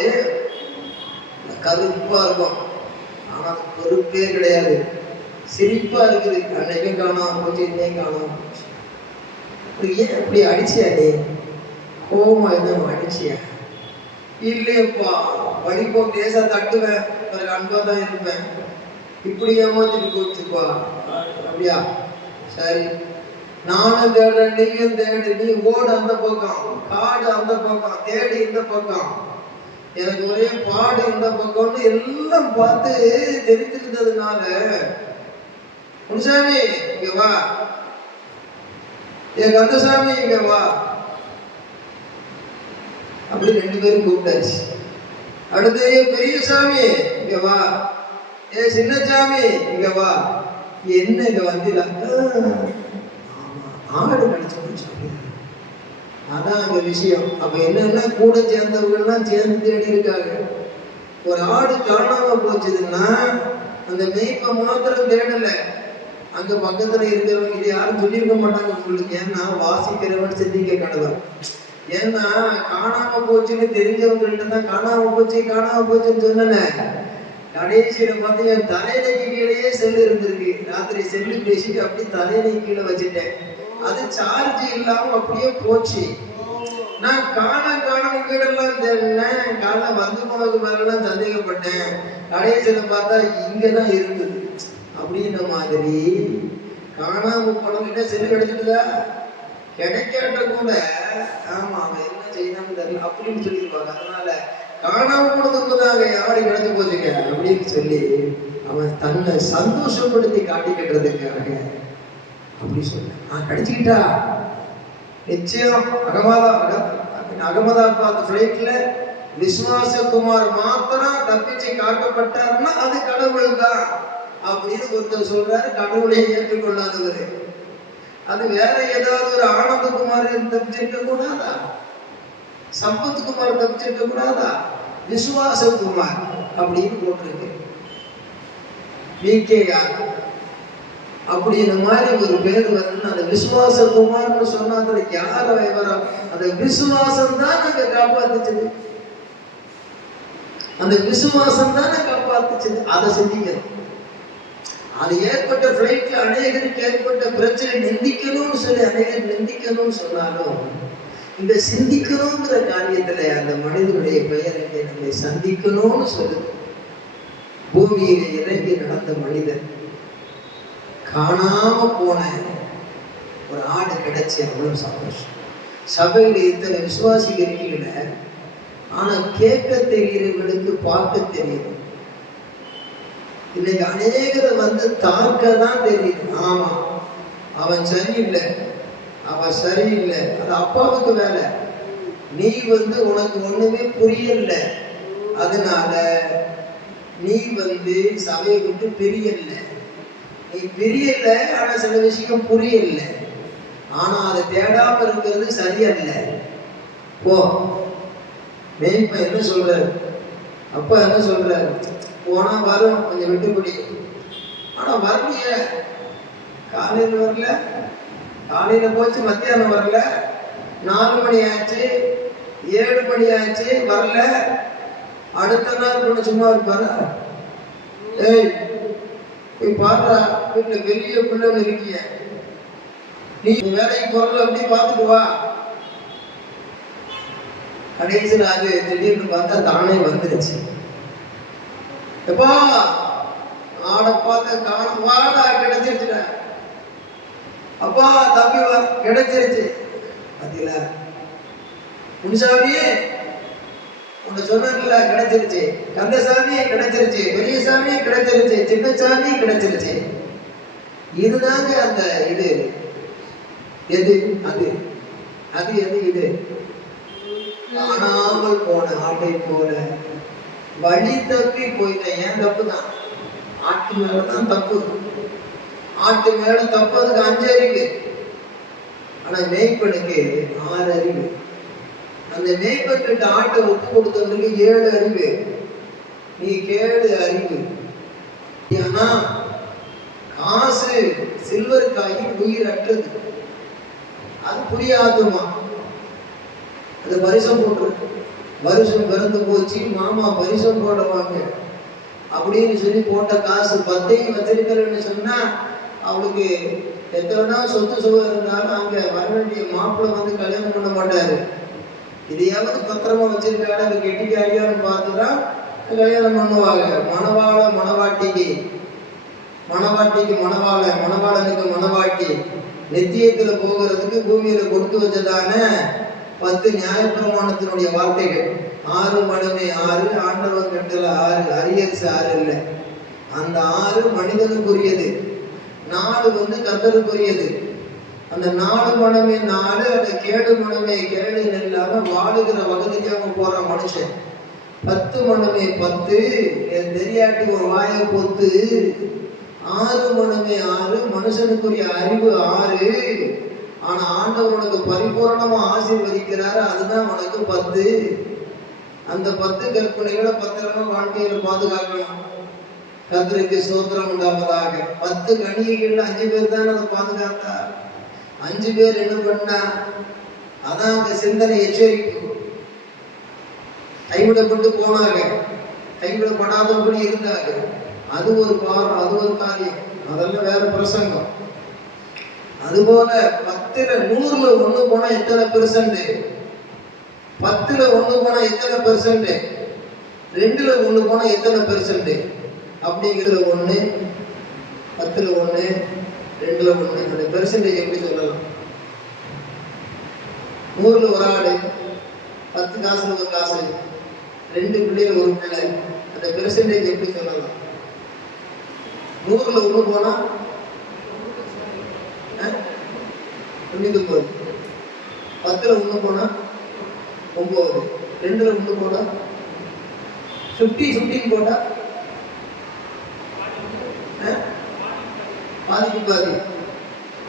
கருப்பா இருக்கும், ஆனா பொறுப்பே கிடையாது, சிரிப்பா இருக்குது. அன்னைக்கும் காணாம போச்சு, இன்னையும் காணாம போச்சு. ஏன் அப்படி அடிச்சியா நீ, கோபமா எதுவும் அடிச்சியா? இல்லையப்பா, வடிப்போ பேச தட்டுவேன், பிறகு அன்பா தான் இருப்பேன், இப்படி ஏமாத்திட்டு போச்சுப்பா. அப்படியா, சரி நானும் தேடுறேன், நீயும் தேடு, நீ ஓடு அந்த பக்கம், காடு அந்த பக்கம், தேடு இந்த பக்கம், எனக்கு ஒரே பாடு இந்த பக்கம்னு எல்லாம் பார்த்து தெரிஞ்சிருந்ததுனால, முனுசாமி இங்க வா, என் கந்தசாமி இங்க வா அப்படி ரெண்டு பேரும் கூப்பிட்டாச்சு. அடுத்து பெரிய சாமி இங்க வா, ஏ சின்னசாமி இங்க வா. என்ன இங்க வந்தீங்களா? ஆடு கடிச்சு போச்சு. அதான் அங்க விஷயம். அப்ப என்னன்னா, கூட சேர்ந்தவங்கெல்லாம் சேர்ந்து தேடி இருக்காங்க. ஒரு ஆடு காணாம போச்சுதுன்னா அந்த மேய்ப்ப மாத்திரம் தேடல, அங்க பக்கத்துல இருக்கிறவங்க இது யாரும் சொல்லியிருக்க மாட்டாங்க உங்களுக்கு. ஏன்னா வாசிக்கிறவன் சிந்திக்க கடவுள். ஏன்னா காணாம போச்சுன்னு தெரிஞ்சவங்கள்ட்ட தான் காணாம போச்சுன்னு சொன்னேன். கடைசியில பார்த்து என் தலையிலைக்கு கீழேயே செல்லு இருந்திருக்கு. ராத்திரி செல்லு பேசிட்டு அப்படி தலையிலை கீழே வச்சுட்டேன். அது சார்ஜ் இல்லாம அப்படியே போச்சு. நான் காணாம வீடெல்லாம் தேடினேன், காலைல வந்து போனதுக்கு மேலாம் சந்தேகப்பட்டேன். கடைசியில பார்த்தா இங்கதான் இருக்குது. அப்படின்ற மாதிரி காணாம போனவங்க செல்லு கிடைச்சிட்டுதா, கிடைக்காட்ட கூட ஆமா அவன் என்ன செய்யணும்னு தெரியல அப்படின்னு சொல்லிடுவாங்க. அதனால காணாம போனதுக்குதாங்க யாரு கிடைச்சு போச்சுங்க அப்படின்னு சொல்லி அவன் தன்னை சந்தோஷப்படுத்தி காட்டிக்கிட்டதுக்காக அப்படி சொல்ல, நான் கிடைச்சிக்கிட்டா நிச்சயம் அகமதாபாத் ஃபிளைட்ல விஸ்வாசகுமார் மாத்திரம் தப்பிச்சு காட்டப்பட்டாருன்னா அது கடவுள் தான் அப்படின்னு ஒருத்தர் சொல்றாரு. கடவுளை ஏற்றுக்கொள்ளாதவர். அது வேற ஏதாவது ஒரு ஆனந்தகுமார் தப்பிச்சிருக்க கூடாதா, சம்பத்குமார் தப்பிச்சிருக்க கூடாதா, விசுவாசகுமார் அப்படின்னு போட்டிருக்கு. விகேஆர் அப்படின்ற மாதிரி ஒரு பேர் வருதுன்னு அந்த விசுவாசகுமார்னு சொன்னா அதுல யார வரும்? அந்த விசுவாசம் தான் நாங்க காப்பாத்துச்சது, அந்த விசுவாசம் தான் காப்பாத்துச்சது. அதை சிந்திக்கணும். அது ஏற்பட்ட பிளைட்ல அநேகருக்கு ஏற்பட்ட பிரச்சனை நிந்திக்கணும்னு சொல்லி அநேகர் நிந்திக்கணும்னு சொன்னாலும் இந்த சிந்திக்கணுங்கிற காரியத்துல அந்த மனிதனுடைய பெயர் எங்கே நம்மை சந்திக்கணும்னு சொல்லுது. பூமியில இறங்கி நடந்த மனிதன், காணாம போன ஒரு ஆடு கிடைச்சி அவ்வளவு சந்தோஷம். சபையில இத்தனை விசுவாசிகள் இருக்கீங்கள, ஆனா கேட்க தெரிகிறவர்களுக்கு பார்க்க தெரியுது. இன்னைக்கு அநேகரை வந்து தாக்க தான் தெரியுது. ஆமா, அவன் சரியில்லை, அவன் சரியில்லை, அது அப்பாவுக்கு வேலை. நீ வந்து உனக்கு ஒண்ணுமே புரியல, அதனால நீ வந்து சபையை விட்டு பிரியல. நீ பிரியல, ஆனா சில விஷயம் புரியல. ஆனா அதை தேடாம இருக்கிறது சரியல்ல. போ. மேய்ப்ப என்ன சொல்றாரு, அப்பா என்ன சொல்றாரு, போனா வரும், கொஞ்சம் விட்டுப்படி. ஆனா வரலையே, காலையில வரல, காலையில போச்சு, மத்தியானம் வரல, 4 மணி ஆச்சு, 7 மணி ஆச்சு, வரல. அடுத்த நாள் கொண்டு சும்மா இருப்பாரா? ஏய் போய் பாடுறா, வீட்டுல பெரிய பிள்ளைன்னு இருக்கிய, நீ வேலைக்கு போறல அப்படி பார்த்துட்டு வா. கடைசியில் அது திடீர்னு பார்த்தா தானே வந்துருச்சு. எப்பா ஆடை பார்த்த காணும், வாடா கிடைச்சிருச்சுட. அப்பா தம்பி வா, கிடைச்சிருச்சு. பார்த்தீங்களா முன்சாமி, உன்னை சொன்னல கிடைச்சிருச்சு, கந்தசாமி கிடைச்சிருச்சு, பெரியசாமி கிடைச்சிருச்சு, சின்னசாமி கிடைச்சிருச்சு. இதுதாங்க அந்த இது. எது அது? அது எது? இது காணாமல் போன ஆட்டை போல வழி தப்பி போயிட்டேன். ஏன் தப்பு தான், ஆட்டு மேலதான் தப்பு. ஆட்டு மேல தப்பு, அதுக்கு 5 அறிவு. ஆனா மேய்ப்பனுக்கு 6 அறிவு. அந்த மேய்ப்பன்கிட்ட ஆட்டை ஒப்பு கொடுத்தவனுக்கு 7 அறிவு. நீ கேடு அறிவு. ஆனா காசு சில்வர் காய் உயிர் அற்றது, அது புரியாதுமா. அது பரிசம் போட்டுருக்கு. வருஷம் பிறந்து போச்சு, மாமா பரிசம் போடுவாங்க அப்படின்னு சொல்லி போட்ட காசு 10ஐயும் வச்சிருக்கிறேன்னு சொன்னா, அவளுக்கு எத்தனை சொத்து சுகம் இருந்தாலும் அங்க வர வேண்டிய மாப்பிள்ளை வந்து கல்யாணம் பண்ண மாட்டாரு. இதையாவது பத்திரமா வச்சிருக்காரு, அது கெட்டிக்காரியான்னு பார்த்துதான் கல்யாணம் பண்ணுவாங்க. மணவாள மணவாட்டிக்கு, மணவாட்டிக்கு மணவாள, மணவாளனுக்கு மணவாட்டி, நித்தியத்துல போகிறதுக்கு பூமியில கொடுத்து வச்சதான 10 நியாயப்பிரமாணத்தினுடைய வார்த்தைகள். 6 மனமே 6, ஆண்டவன் கட்டளை 6, அரியரசு 6 இல்லை. அந்த 6 மனிதனுக்குரியது, 4 வந்து கர்த்தருக்குரியது. அந்த 4 மனமே 4, அந்த கேடு மனமே கேடுன்னு இல்லாம வாழுகிற வகதிக்கு அவன் போறான் மனுஷன். 10 மனமே 10, என் தெரியாட்டி ஒரு வாயை பொத்து. 6 மனமே 6, மனுஷனுக்குரிய அறிவு 6. ஆனா ஆண்டவனுக்கு பரிபூரணமா ஆசீர்வதிக்கிறாரு, அதுதான் உனக்கு 10. அந்த 10 கற்பனைகளை பத்திரமா வாழ்க்கையில பாதுகாக்கணும். கர்த்தருக்கு ஸ்தோத்திரம் உண்டாவதாக. 10 கணிகைகள்ல 5 பேர் தான் அதை பாதுகாத்தா. 5 பேர் என்ன பண்ணா, அதான் அங்க சிந்தனை எச்சரிக்கும். கைவிடப்பட்டு போனாங்க, கைவிடப்படாதபடி இருந்தாங்க. அது ஒரு பாரம், அது ஒரு காரியம், அதெல்லாம் வேற பிரசங்கம். அதுபோல 10ல 100ல 1 போனா எத்தனை பெர்சன்ட்? 10ல 1 போனா எத்தனை பெர்சன்ட்? 2ல 1 போனா எத்தனை பெர்சன்ட்? அப்படிங்கிறதுல 1, 10ல 1, 2ல 1. அந்த பெர்சன்டேஜ் எப்படி சொல்லலாம்? 100ல ஒரு ஆடு, 10 காசுல ஒரு காசு, 2 பிள்ளைகள் ஒரு பிள்ளை. அந்த பெர்சன்டேஜ் எப்படி சொல்லலாம்? 100ல 1 போனா 99, 10ல 1 போனா 9, 2ல 1 போனா 15 போட்டா பாதிக்கு பாதி.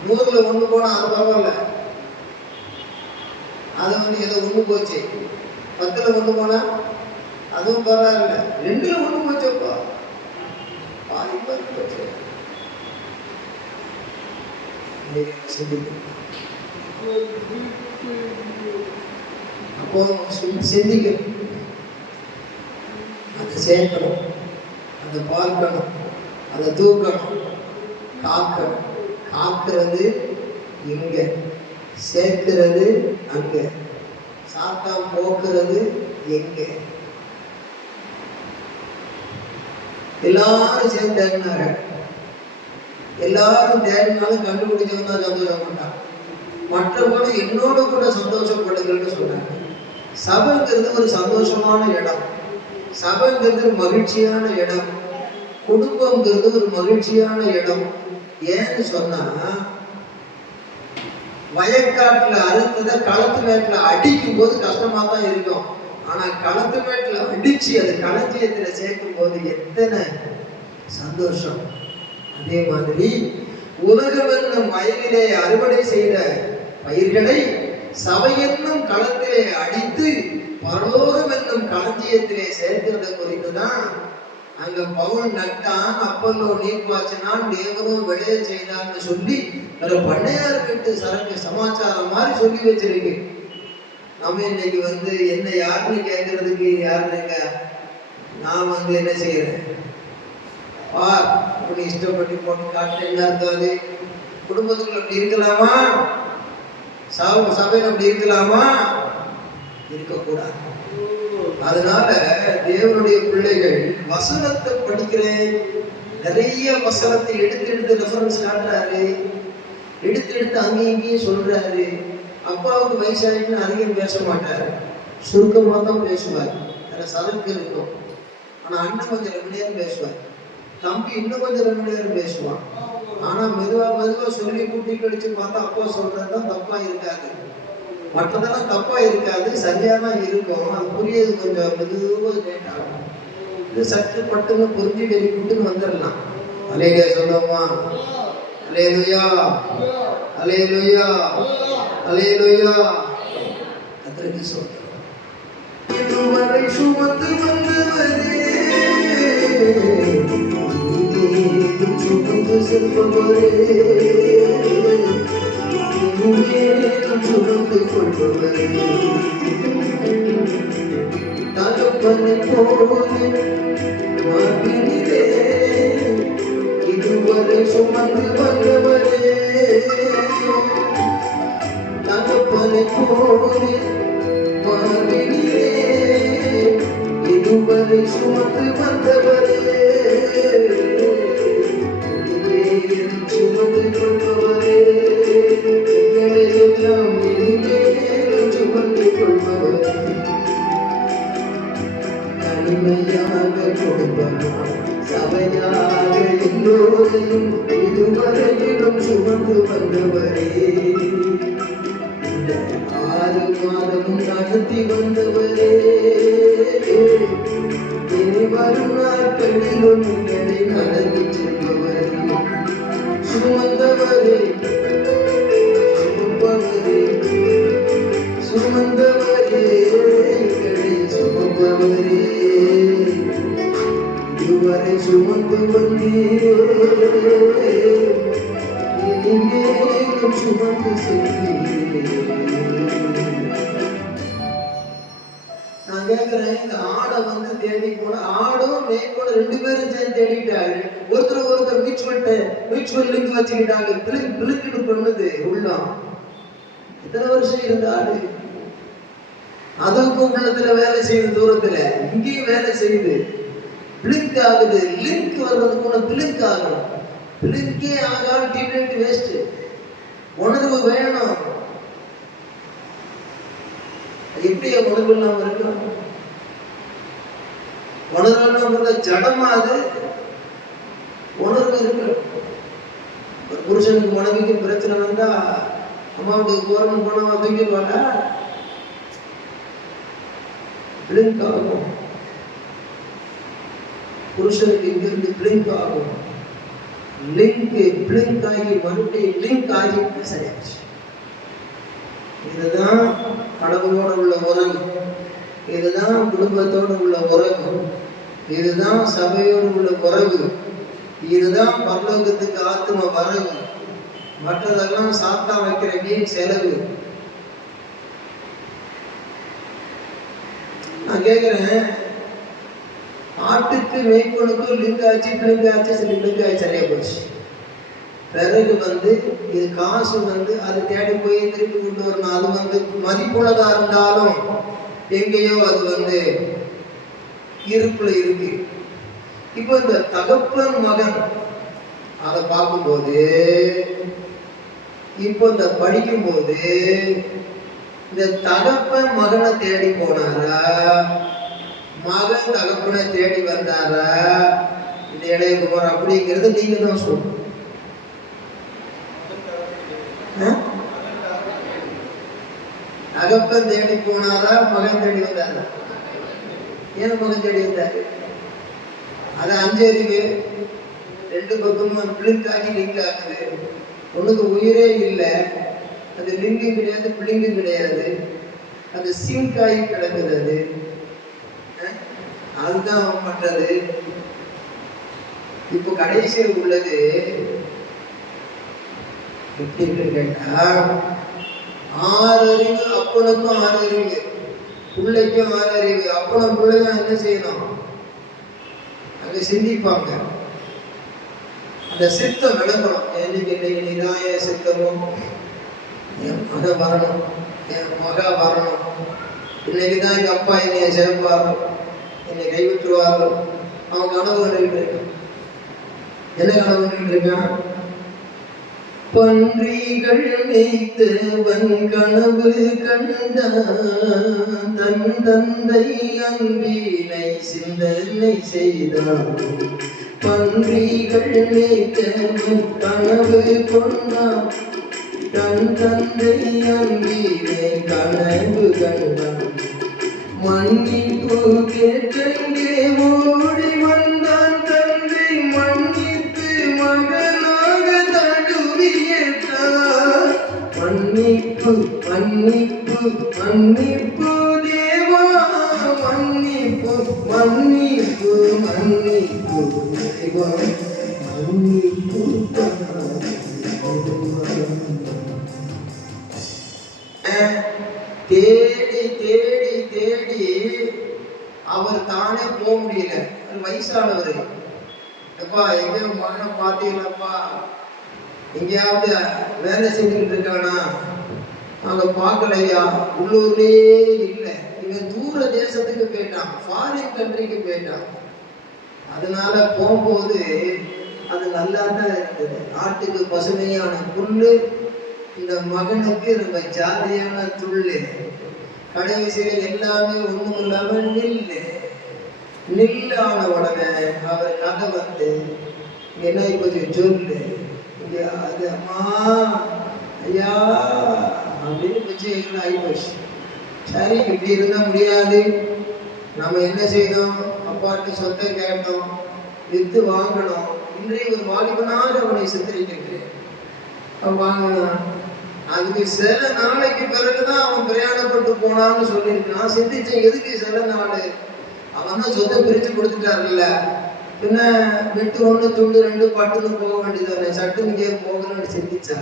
100ல 1 போனா அது பரவாயில்ல, அது வந்து ஏதோ 1 போச்சு. 10ல 1 போனா அதுவும் பரவாயில்ல, 2ல 1 போச்சப்பா, பாதி பாதி போச்சு. அப்போ சிந்திக்கணும், அதை சேர்க்கணும், அதை பார்க்கணும், அதை தூக்கணும், காக்கணும். காக்கிறது இங்க, சேர்க்கிறது அங்க. சாத்தான் போக்குறது எங்க? எல்லாரும் சேர்ந்து தேடினாங்க. எல்லாரும் தேடினாலும் கண்டுபிடிச்சவங்க தான் சந்தோஷம் பண்ணாங்க. மற்றவங்களும் என்னோட கூட சந்தோஷப்படுங்கள்னு சொன்னாங்க. சபைங்கிறது ஒரு சந்தோஷமான இடம், சபைங்கிறது ஒரு மகிழ்ச்சியான இடம், குடும்பங்கிறது ஒரு மகிழ்ச்சியான இடம். ஏன்னு சொன்னா, வயக்காட்டுல அறுத்ததை களத்து மேட்டுல அடிக்கும் போது கஷ்டமா தான் இருக்கும். ஆனா களத்து மேட்டுல அடிச்சு அது களஞ்சியத்துல சேர்க்கும் போது எத்தனை சந்தோஷம். அதே மாதிரி உலகம் என்னும் வயலிலே அறுவடை செய்த பயிர்களை சபை என்னும் களத்திலே அடித்து பரலோகம் என்னும் களஞ்சியத்திலே சேர்க்கிறது குறித்துதான் அங்க பவுல் நட்டான், அப்பல்லோ நீர் பாய்ச்சினான், தேவனோ விளைய செய்தான்னு சொல்லி ஒரு பண்ணையார் வீட்டு சரக்கு சமாச்சாரம் மாதிரி சொல்லி வச்சிருக்கு. நம்ம இன்னைக்கு என்ன யாருன்னு கேட்கறதுக்கு யாருங்க, நான் என்ன செய்யறேன் பார் அப்படி இஷ்டப்பட்டு போட்டு காட்டு என்ன இருக்காது. குடும்பத்துக்குள்ள அப்படி இருக்கலாமா? சபையில் அப்படி இருக்கலாமா? இருக்கக்கூடாது. அதனால தேவனுடைய பிள்ளைகள் வசனத்தை படிக்கிறேன், நிறைய வசனத்தை எடுத்து ரெஃபரன்ஸ் காட்டுறாரு, எடுத்து அங்கேயும் இங்கேயும் சொல்றாரு. அப்பாவுக்கு வயசாயின்னு அதிகம் பேச மாட்டாரு, சுருக்கமாக தான் பேசுவார். அதில் சரக்கு இருக்கும். ஆனா அண்ணன் கொஞ்சம் 2 நேரம் பேசுவார், தம்பி இன்னும் கொஞ்சம் 2 நேரம் பேசுவான். ஆனா மெதுவா சொல்லி கூட்டி கழிச்சு பார்த்தா அப்பா சொல்றதுதான் தப்பா இருக்காது, மற்றதெல்லாம் தப்பா இருக்காது, சரியா தான் இருக்கும். அது புரியுது, கொஞ்சம் மெதுவாக லேட் ஆகும். இது சற்று பட்டுன்னு புரிஞ்சு வெளிக்கூட்டுன்னு வந்துடலாம். அலேலியா சொல்லுவோமா? Alleluia, alleluia, alleluia. கர்த்தருக்கு ஸ்தோத்திரம். இதுவரை சுமந்து வந்தவரே, சுமந்து செல்பவரே, சுமந்து கொள்பவரே, தகப்பனை போலே மாட்டினிலே இதுவரை சுமந்து வந்தவரே, தகப்பனை போலே மாட்டினிலே இதுவரை சுமந்து வந்தவரே, சுமந்து கொள்பவரே, எங்களையெல்லாம் இனிமேலும் சுமந்து கொள்பவரே, தனிமையாக கொடுப்பவர் சபையாக எல்லோரையும் இதுவரையிலும் சுமந்து வந்தவரே, இந்த 6 மாதமும் நடத்தி வந்தவரே, இனி வரும் நாட்களிலும் எங்களை நடத்தி செல்பவரே, சுமந்தவரே, சுமப்பவரே, சுமந்தவரே, எங்களை சுமப்பவரே, இதுவரை சுமந்து வந்தீரே, இனிமேலும் சுமந்து செல்வீரே. நான் கேட்கிறேன், இந்த ஆடை தேடி போன ஆடும் மேற்கொண்டு 2 பேரும் சேர்ந்து தேடிட்டாங்க. ஒருத்தர் மியூச்சுவல் லிங்க் வச்சுக்கிட்டாங்க. பிளிக்கிட்டு பண்ணுது உள்ளம். எத்தனை வருஷம் இருந்த ஆடு? அதுக்கும் உள்ளத்துல வேலை செய்யுது, தூரத்துல இங்கேயும் வேலை செய்யுது, பிளிங்க் ஆகுது. லிங்க் வர்றதுக்கு பிளிங்க் ஆகணும். பிளிங்கே ஆகாது, டிபேட் வேஸ்ட். உணர்வு வேணும். எப்படி உணர்வு இல்லாம இருக்கும்? உணர்வு இல்லாம ஜடமா அது உணர்வு இருக்கு. ஒரு புருஷனுக்கு மனைவிக்கு பிரச்சனை வந்தா அம்மாவுக்கு போறோம் போனவா தூக்கிடுவாங்க. பிளிங்க் ஆகும். புருஷனுக்கு இங்கிருந்து பிளிங்க் ஆகும். லிங்க் பிளிங்க் ஆகி மறுபடியும் லிங்க் ஆகி சரியாச்சு. இதுதான் கடவுளோட உள்ள உறவு, இதுதான் குடும்பத்தோடு உள்ள உறவு, இதுதான் சபையோடு உள்ள உறவு, இதுதான் பரலோகத்துக்கு ஆத்ம வரவு. மற்றதெல்லாம் சாத்தா வைக்கிற வீண் செலவு. நான் கேட்கிறேன், ஆட்டுக்கு மேய்ப்பனுக்கும் லிங்க் ஆச்சு, பிளிங்க் ஆச்சு, சரி லிங்க் ஆச்சு, சரியா போச்சு. பிறகு இது காசு அது தேடி போய் திருப்பி கொண்டு வரணும். அது மதிப்புள்ளதா இருந்தாலும் எங்கேயோ அது இருப்புல இருக்கு. இப்போ இந்த தகப்பன் மகன் அதை பார்க்கும்போது, இப்போ இந்த படிக்கும்போது இந்த தகப்பன் மகனை தேடி போனாரா, மகன் தகப்பனை தேடி வந்தாரா, இந்த இளையகுமார் அப்படிங்கிறது நீங்க தான் சொல்லணும். தகப்பன் தேடி போனாரா, மகன் தேடி வந்தாரா? ஏன் மகன் தேடி வந்தாரு? அது 5 அறிவு, 2 பக்கமும் பிளிங்க் ஆகி லிங்க் ஆகுது. ஒண்ணுக்கு உயிரே இல்லை, அது லிங்கும் கிடையாது, பிளிங்கும் கிடையாது, அது சிங்க் ஆகி கிடக்குது. அதுதான் பண்றது. இப்போ கடைசியில் உள்ளது எப்படின்னு கேட்டா, 6 அறிவு அப்பனுக்கும் 6 அறிவு, பிள்ளைக்கும் 6 அறிவு. அப்பனும் பிள்ளையும் என்ன செய்யணும்? அங்க சிந்திப்பாங்க. அந்த சித்தம் விளங்கணும். என்னைக்கு நிதாய சித்தமும் என் மகன் வரணும், என் மகா வரணும். இன்னைக்குதான் எங்க அப்பா என்னைய சேர்ப்பாரோ, என்னை கைவிட்டுருவாரோ. அவன் கனவு கண்டுகிட்டு இருக்கான். என்ன கனவு கண்டுகிட்டு இருக்கான்? பன்றிகள் மேய்த்தவன் கனவு கண்டான், தன் தந்தை அன்பினை சிந்தனை செய்தான். பன்றிகள் மேய்த்தவன் கனவு கொண்டான், தன் தந்தை அன்பினை கனவு கண்டான். மன்னிப்பு கேட்டெங்கே ஓடி வந்தான் தந்தை, மன்னிப்பு மகனாக தடுவியேற்றார். மன்னிப்பு மன்னிப்பு மன்னிப்பு தேவா, மன்னிப்பு மன்னிப்பு மன்னிப்பு தேவா, மன்னிப்பு. தேடி தேடி தேடி அவர் தானே போக முடியல. வயசானவர். எப்பா எங்கேயோ மகனை பார்த்தீங்களாப்பா, எங்கேயாவது வேலை செஞ்சுக்கிட்டு இருக்கானா? அங்க பார்க்கலையா? உள்ளூர்லயே இல்லை, இவன் தூர தேசத்துக்கு போயிட்டான், ஃபாரின் கண்ட்ரிக்கு போயிட்டான். அதனால போகும்போது அது நல்லா தான் இருந்தது. ஆட்டுக்கு பசுமையான புல்லு, இந்த மகனுக்கு நம்ம ஜாலியான துள்ளு. கடைசியில் எல்லாமே ஒண்ணும் இல்லாம நில்லான உடனே அவருக்காக என்ன கொஞ்சம் சொல்லு, அது அம்மா ஐயா அப்படின்னு கொஞ்சம் ஆகிப்போச்சு. சரி, இப்படி இருந்தா முடியாது. நம்ம என்ன செய்தோம்? அப்பாட்டு சொத்தை கேட்டோம், வித்து வாங்கணும். இன்றைய ஒரு வாலிபனாக அவனை சித்தரிக்கின்றேன். வாங்கணும். அதுக்கு சில நாளைக்கு பிறகுதான் அவன் பிரயாணப்பட்டு போனான்னு சொல்லியிருக்கான். நான் சிந்திச்சேன், எதுக்கு சில நாள்? அவன் தான் சொத்தை பிரிச்சு கொடுத்துட்டாருல்ல, பின்ன வெட்டு 1 துண்டு 2 பட்டுன்னு போக வேண்டியதானே, சட்டுன்னு போகணும்னு சிந்திச்சா,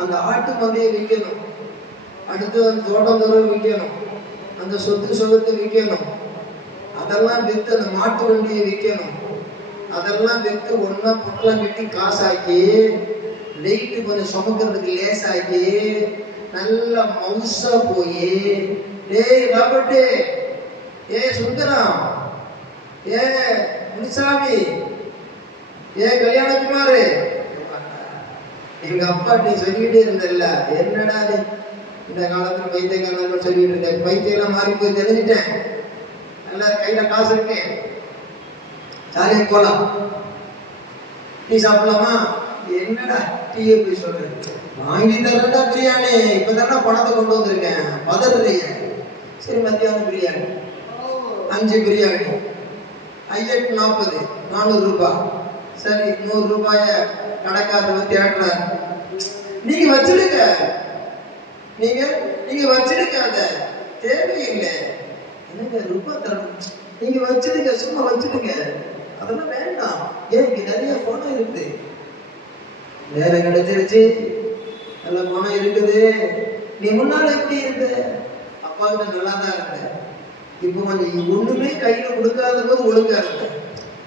அந்த ஆட்டு மந்தையை விற்கணும், அடுத்து அந்த தோட்டந்தோறும் விற்கணும், அந்த சொத்தை விற்கணும், அதெல்லாம் விற்று அந்த மாட்டு வண்டியை விற்கணும், அதெல்லாம் விற்று ஒன்னா பொட்டெல்லாம் கட்டி காசாக்கி, வெயிட்டு கொஞ்சம் சுமக்கிறதுக்கு லேசாக்கி, நல்லா மவுசா போய், டேய் ராபர்ட்டு, ஏ சுந்தரம், ஏ முனிசாமி, ஏ கல்யாணகுமாரு, எங்க அப்பா நீ சொல்லிக்கிட்டே இருந்தல்ல, என்னடா நீ இந்த காலத்துல பைத்தியக்காரன் சொல்லிட்டு இருக்க, பைத்தியெல்லாம் மாறி போய் தெரிஞ்சுட்டேன், நல்லா கையில காசு இருக்கேன், ஜாலியா போலாம், டீ சாப்பிடலாமா? என்னடா டீயை போய் சொல்றேன், வாங்கி தரடா பிரியாணி, இப்பதானே பணத்தை கொண்டு வந்திருக்கேன், பதறீங்க. சரி, மத்தியானம் பிரியாணி 5 பிரியாணி 540 400 ரூபாய். சரி, 100 ரூபாய கடைக்காரர் தேடுறாரு. நீங்க வச்சிடுங்க, நீங்க வச்சிடுங்க, அத தேவையில்லை, என்னங்க ரூபாய் தரணும், நீங்க வச்சிடுங்க, சும்மா வச்சிடுங்க, அதெல்லாம் வேண்டாம். ஏன் இங்க நிறைய பணம் இருக்குது, வேலை கிடைச்சிருச்சு, நல்ல பணம் இருக்குது, நீ முன்னால எப்படி இருந்த? அப்பா கிட்ட நல்லா தான் இருந்த, இப்போ கொஞ்சம் ஒண்ணுமே கையில கொடுக்காத போது ஒழுங்கா இருந்த,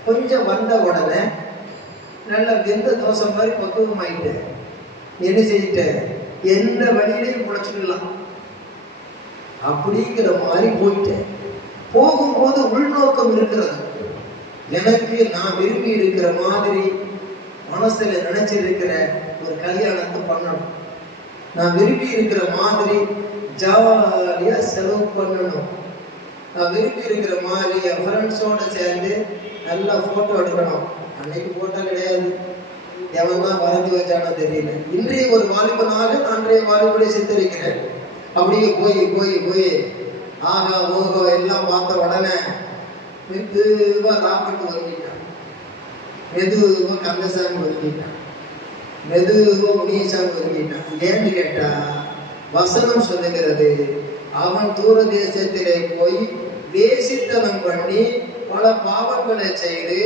கொஞ்சம் வந்த உடனே நல்லா வெந்த தோசை மாதிரி பக்குவமாயிட்டேன். என்ன செஞ்சிட்டேன், எந்த வழியிலையும் முளைச்சிடலாம் அப்படிங்கிற மாதிரி போயிட்டேன். போகும்போது உள்நோக்கம் இருக்கிறது. எனக்கு நான் விரும்பி இருக்கிற மாதிரி மனசுல நினைச்சிருக்கிற ஒரு கல்யாணத்தை பண்ணணும். நான் விரும்பி இருக்கிற மாதிரி ஜாலியா செலவு பண்ணணும். நான் விரும்பி இருக்கிற மாதிரி என் ஃப்ரெண்ட்ஸோட சேர்ந்து நல்லா போட்டோ எடுக்கணும். அன்னைக்கு போட்டோ கிடையாது, எவன் தான் வரைஞ்சி வச்சானோ தெரியல. இன்றைய ஒரு வாலிபனாக அன்றைய வாலிபனை சித்தரிக்கிறேன். அப்படியே போய் போய் போய் ஆகா ஓகோ எல்லாம் பார்த்த உடனே மெதுவா ராக்கெட் ஒதுக்கிட்டான், மெதுவா கந்தசாமி ஒதுக்கிட்டான், மெதுவா முனியசாமி ஒதுக்கிட்டான். ஏன்னு கேட்டா வசனம் சொல்லுகிறது, அவன் தூர தேசத்திலே போய் வேசித்தனம் பண்ணி பல பாவங்களை செய்து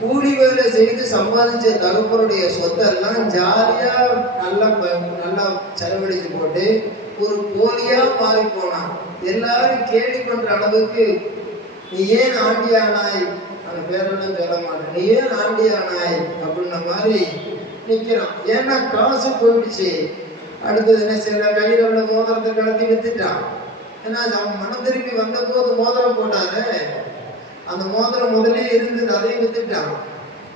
கூலி வேலை செய்து சம்பாதிச்ச தகப்பனுடைய சொத்தெல்லாம் ஜாலியா நல்லா செலவழிச்சு போட்டு ஒரு போலியா மாறி போனான். எல்லாரும் கேலி பண்ற அளவுக்கு நீ ஏன் ஆண்டியானாய், அந்த பேரெல்லாம் சொல்ல மாட்டேன், நீ ஏன் ஆண்டியானாய் அப்படின்ற மாதிரி நிக்கிறான். ஏன்னா காசு போயிடுச்சு. அடுத்தது என்ன செய்யற, கையில் உள்ள மோதிரத்தை கலத்தி வித்துட்டான். ஏன்னா அவன் மனம் திரும்பி வந்த போது மோதிரம் போட்டாரு, அந்த மோதிரம் முதலே இருந்தது, அதையும் வித்துட்டான்.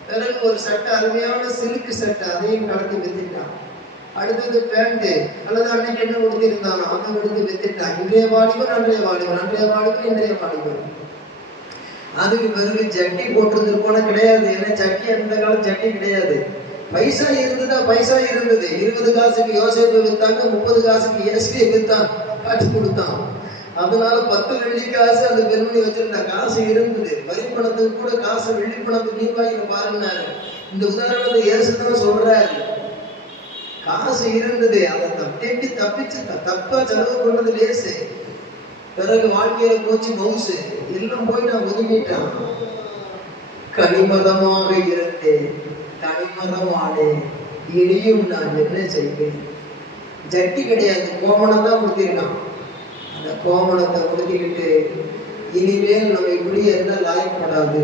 பிறகு ஒரு சட்டை, அருமையான சில்க் சட்டை, அதையும் கலத்தி வித்துட்டான். அடுத்தது பேண்ட் அல்லது அன்னைக்கு என்ன கொடுத்திருந்தானோ அதை கொடுத்து வித்துட்டான். இன்றைய வாலிபன் அன்றைய வாலிபன், அன்றைய வாலிபன் இன்றைய வாலிபன். அதுக்கு பிறகு ஜட்டி போட்டிருந்துருப்போன கிடையாது. ஏன்னா சட்டி அந்த காலம் சட்டி கிடையாது. பைசா இருந்ததா, பைசா இருந்தது. 20 காசுக்கு யோசேப்பை வித்தாங்க, 30 காசுக்கு இயேசுவை வித்தான், காட்டி கொடுத்தான். அதனால 10 வெள்ளி காசு அந்த பெருமணி வச்சிருந்த காசு இருந்தது. வரி பணத்துக்கு கூட காசு, வெள்ளி பணத்துக்கு நீ வாங்கி பாருன்னாரு. இந்த உதாரணத்தை இயேசுதான் சொல்றாரு. காசு இருந்தது, அதை தப்பிச்சு தப்பா செலவு பண்ணது லேசு. பிறகு வாழ்க்கையில போச்சு மவுசு, எல்லாம் போய் நான் ஒதுங்கிட்டான். கனிமரமாக இருந்தேன், கனிமரமானே, இனியும் நான் என்ன செய்வேன். ஜட்டி கிடையாது, கோமணம் தான் கொடுத்திருக்கான். அந்த கோமணத்தை கொடுத்திக்கிட்டு இனிமேல் நம்ம இப்படி இருந்தால் லாயப்படாது,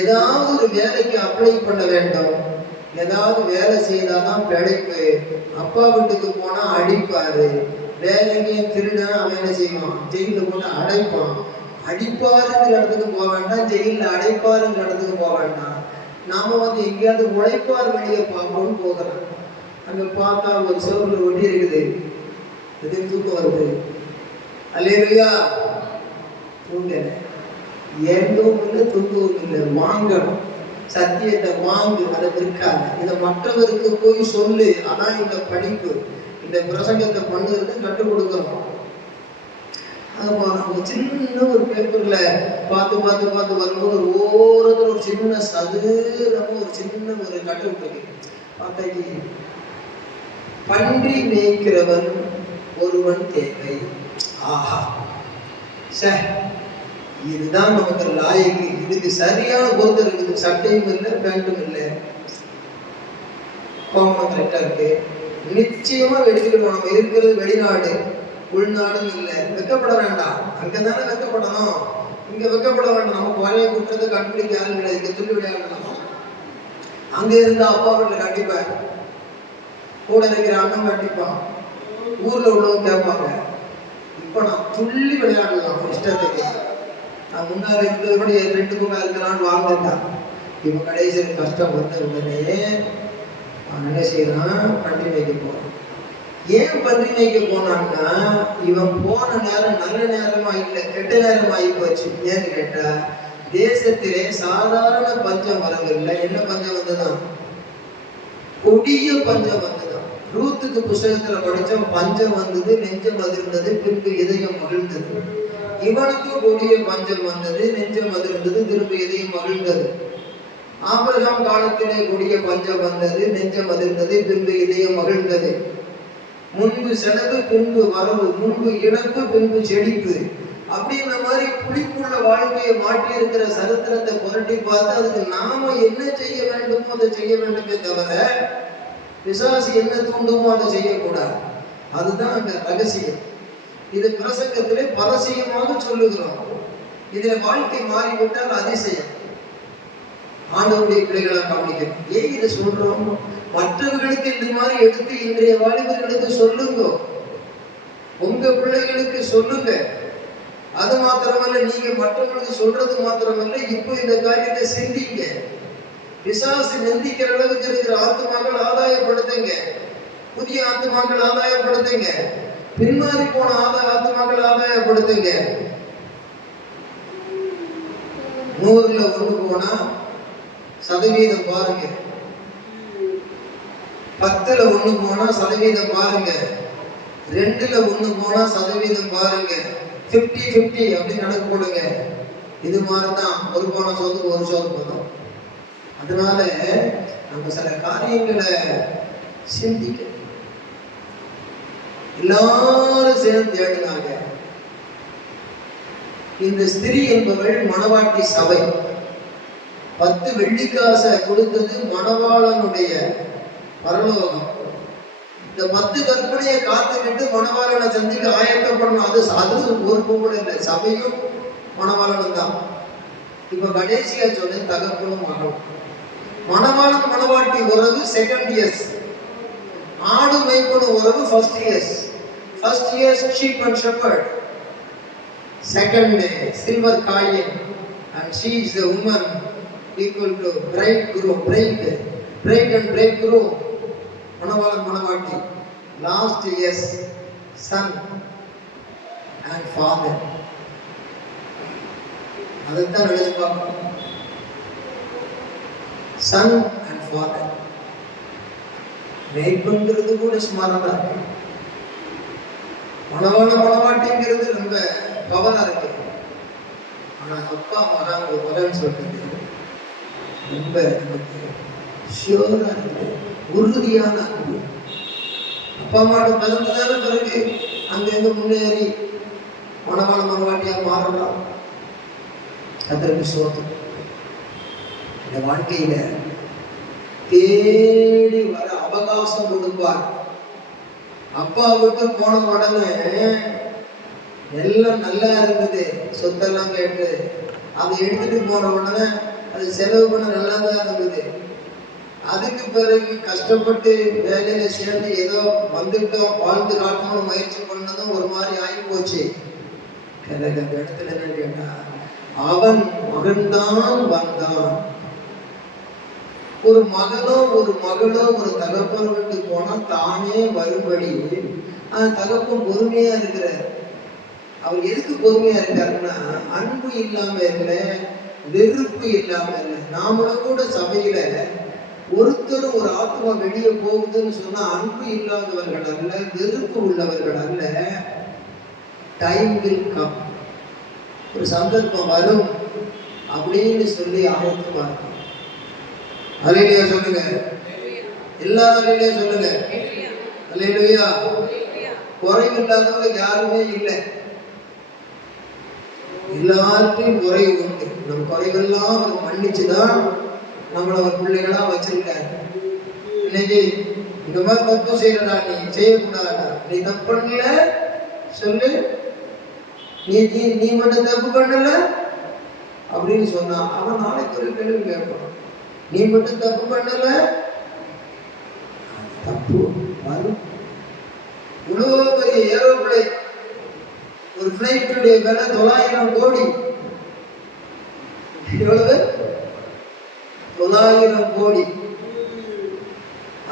ஏதாவது ஒரு வேலைக்கு அப்ளை பண்ண வேண்டும், ஏதாவது வேலை செய்தாதான் பிழைப்பு. அப்பா வீட்டுக்கு போனா அடிப்பாரு, வேலைக்கும் திருட அவன் என்ன செய்வான், ஜெயில போட்டு அடைப்பான். அடிப்பாருங்கிற இடத்துக்கு போக வேண்டாம், ஜெயில அடைப்பாருங்கிற இடத்துக்கு போக வேண்டாம். நாம எங்கேயாவது உழைப்பார் வெளியே பார்ப்போம்னு போகிறோம். அங்க பார்த்தா ஒரு சிவப்புல ஒட்டி இருக்குது, எது தூக்கம் வருது. அல்லேலூயா. தூங்கல, ஏங்கவும் இல்லை தூங்கவும் இல்லை, வாங்கணும். சத்தியத்தை வாங்கு, அதை விற்காத. இதை மற்றவருக்கு போய் சொல்லு. ஆனா இந்த படிப்பு, இந்த பிரசங்கத்தை பண்ணுறது கற்றுக் கொடுக்கணும். அவங்க சின்ன ஒரு பேப்பர்ல பார்த்து பார்த்து பார்த்து வரும்போது ஒரு ஓரத்தில் ஒரு சின்ன சதுரமும் ஒரு சின்ன ஒரு கட்டு விட்டுருக்கு. பார்த்தாக்கி பன்றி மேய்க்கிறவன் ஒருவன் தேவை. ஆஹா, சார் இதுதான் நமக்கு லாயக்கு. இதுக்கு சரியான பொருத்தம் இருக்குது. சட்டையும் இல்லை, பேண்ட்டும் இல்லை, கோமணம் கரெக்டா இருக்கு. நிச்சயமா எடுத்துக்கணும். நம்ம இருக்கிறது வெளிநாடு, உள்நாடும் இல்லை. வெக்கப்பட வேண்டாம், அங்கதானே வெக்கப்படணும். இங்க வெக்கப்பட வேண்டாம். நமக்கு வரைய குற்றத்தை கண்டுபிடிக்க யாரும் கிடையாது. இங்க துள்ளி விளையாடலாம். அங்க இருந்த அப்பா வீட்டுல கண்டிப்பான், கூட இருக்கிற அண்ணன் கண்டிப்பான், ஊர்ல உள்ளவங்க கேட்பாங்க. இப்ப நான் துள்ளி விளையாடலாம் இஷ்டத்துக்கு. நான் முன்னாடி இருந்தபடி 2 பக்கம் இருக்கலான்னு வாழ்ந்துட்டான். இப்ப கடைசியில் கஷ்டம் வந்த உடனே என்ன செய்யறான், பன்றி மேய்க்க போறான். ஏன் பன்றி மேய்க்க போனான்னா, இவன் போன நேரம் நல்ல நேரமா இல்லை, கெட்ட நேரம் ஆகி போச்சு. ஏன்னு கேட்டா தேசத்திலே சாதாரண பஞ்சம் வரவில்லை. என்ன பஞ்சம் வந்ததான், கொடிய பஞ்சம் வந்ததான். ரூத்துக்கு புஸ்தகத்துல படிச்சோம், பஞ்சம் வந்தது, நெஞ்சம் அதிர்ந்தது, பின்பு இதயம் மகிழ்ந்தது. இவனுக்கு கொடிய பஞ்சம் வந்தது, நெஞ்சம் அதிர்ந்தது, திரும்ப இதயம் மகிழ்ந்தது. ஆபிரகாம் காலத்திலே கொடிய பஞ்சம் வந்தது, நெஞ்சம் அதிர்ந்தது, பின்பு இதயம் மகிழ்ந்தது. முன்பு செலவு, பின்பு வரவு, முன்பு இழப்பு, பின்பு செழிப்பு. அப்படின்ற மாதிரி புளிப்புள்ள வாழ்க்கையை மாற்றி இருக்கிற சரித்திரத்தை புரட்டி பார்த்து அதுக்கு நாம என்ன செய்ய வேண்டுமோ அதை செய்ய வேண்டுமே தவிர பிசாசு என்ன தூண்டுமோ அதை செய்யக்கூடாது. அதுதான் அங்க ரகசியம். இது பிரசங்கத்திலே பரசியமாக சொல்லுகிறோம். இதுல வாழ்க்கை மாறிவிட்டால் அதிசயம். ஆண்டவருடைய பிள்ளைகளை கவனிக்கணும். ஏன் இதை சொல்றோம்? மற்றவர்களுக்கு இந்த மாதிரி எடுத்து இன்றைய வாலிபர்களுக்கு சொல்லுங்க, உங்க பிள்ளைகளுக்கு சொல்லுங்க. அது மாத்திரமல்ல, நீங்க மற்றவங்களுக்கு சொல்றது மாத்திரமல்ல, இப்போ இந்த காரியத்தை சிந்திங்க. பிசாசு நிந்திக்கிற அளவுக்கு இருக்கிற ஆத்துமாக்கள் ஆதாயப்படுத்துங்க, புதிய ஆத்துமாக்கள் ஆதாயப்படுத்துங்க, பின்மாறி போன ஆத்துமாக்கள் ஆதாயப்படுத்துங்க. 100ல் 1 போனா சதவீதம் பாருங்க, 10ல் 1 போனா சதவீதம் பாருங்க, 2ல் 1 போனா சதவீதம் பாருங்க. 50-50 அப்படின்னு கணக்கு போடுங்க. இது மாதிரிதான் ஒரு போன சோதுக்கு ஒரு சோது போதும். அதனால நம்ம சில காரியங்களை சிந்திக்க எல்லாரும் சேர்ந்து தேடினாங்க. இந்த ஸ்திரீ என்பவள் மணவாட்டி சபை. 10 வெள்ளிக்காசை கொடுத்தது மணவாளனுடைய பரலோகம். இந்த 10 கற்பனையை காத்துக்கிட்டு மணவாளனை சந்திக்க ஆயத்தம் பண்ணணும். அது ஒரு பொம்பளை இல்லை, சபையும் மணவாளனும் தான். இப்ப கடைசியா சொன்ன தகப்பனும் மகளும். மணவாளன் மணவாட்டி உறவு செகண்ட் இயர்ஸ், ஆடு மேய்ப்பனும் உறவு first years. First years sheep and shepherd, second silver coin, and she is the woman equal to bridegroom, bride and bridegroom. மணவாளன் மணவாட்டி. Last years son and father. அதைத்தான் எழுதி பார்க்கணும். Sun and father. மேய்ப்புங்கிறது கூட சுமாராக தான் இருக்கு. மணவாள மணவாட்டிங்கிறது ரொம்ப பவரா இருக்கு. ஆனா அப்பா மகன் சொல்றது ரொம்ப நமக்கு ஷியோரா இருக்கு, உறுதியான அன்பு. அப்பா அம்மாட்ட பிறந்ததான பிறகு அங்க முன்னேறி மணவாள மணவாட்டியா மாறலாம். கர்த்தருக்கு ஸ்தோத்திரம். இந்த வாழ்க்கையில தேடி வர அவகாசம் கொடுப்பார். அப்பா விட்டு போன உடனே எல்லாம் நல்லா இருந்தது, சொத்தெல்லாம் கேட்டு அதை எடுத்துட்டு போன உடனே அது செலவு பண்ண நல்லா தான் இருந்தது. அதுக்கு பிறகு கஷ்டப்பட்டு வேலையில சேர்ந்து ஏதோ வந்துட்டோம், வாழ்ந்து காட்டணும்னு முயற்சி பண்ணதும் ஒரு மாதிரி ஆகி போச்சு. எனக்கு அந்த இடத்துல என்ன கேட்டா, அவன் மகன்தான் வந்தான். ஒரு மகனோ ஒரு மகளோ ஒரு தகப்பன் விட்டு போனா தானே வரும்படி அந்த தகப்பன் பொறுமையா இருக்கிறார். அவர் எதுக்கு பொறுமையா இருக்காருன்னா, அன்பு இல்லாம இல்லை, வெறுப்பு இல்லாம இல்லை. நாமளும் கூட சபையில ஒருத்தரும் ஒரு ஆத்மா வெளியே போகுதுன்னு சொன்னா அன்பு இல்லாதவர்கள் அல்ல, வெறுப்பு உள்ளவர்கள் அல்ல. டைம் வில் கம், ஒரு சந்தர்ப்பம் வரும் அப்படின்னு சொல்லி ஆயத்தமா இருக்கும். அல்லேலூயா சொல்லுங்க, எல்லாரும் அல்லேலூயா சொல்லுங்க. அல்லேலூயா. குறைவு இல்லாதவங்க யாருமே இல்லை, எல்லாருக்கும் குறைவு உண்டு. நம்ம குறைவெல்லாம் அவர் மன்னிச்சுதான் நம்மள அவர் பிள்ளைகளா வச்சிருக்காரு. இன்னைக்கு இந்த மாதிரி தப்பு செய்யறா, நீ செய்யக்கூடாதா, நீ தப்பு பண்ணல சொல்லு, நீ மட்டும் தப்பு பண்ணல அப்படின்னு சொன்னா அவன் நாளைக்கு ஒரு கேள்வி கேட்பான். நீ மட்டும் தப்பு பண்ணல, தப்பு வரும். இவ்வளோ பெரிய ஏரோப்ளேன், ஒரு பிளைட்டுடைய விலை 900 கோடி. எவ்வளவு? 900 கோடி.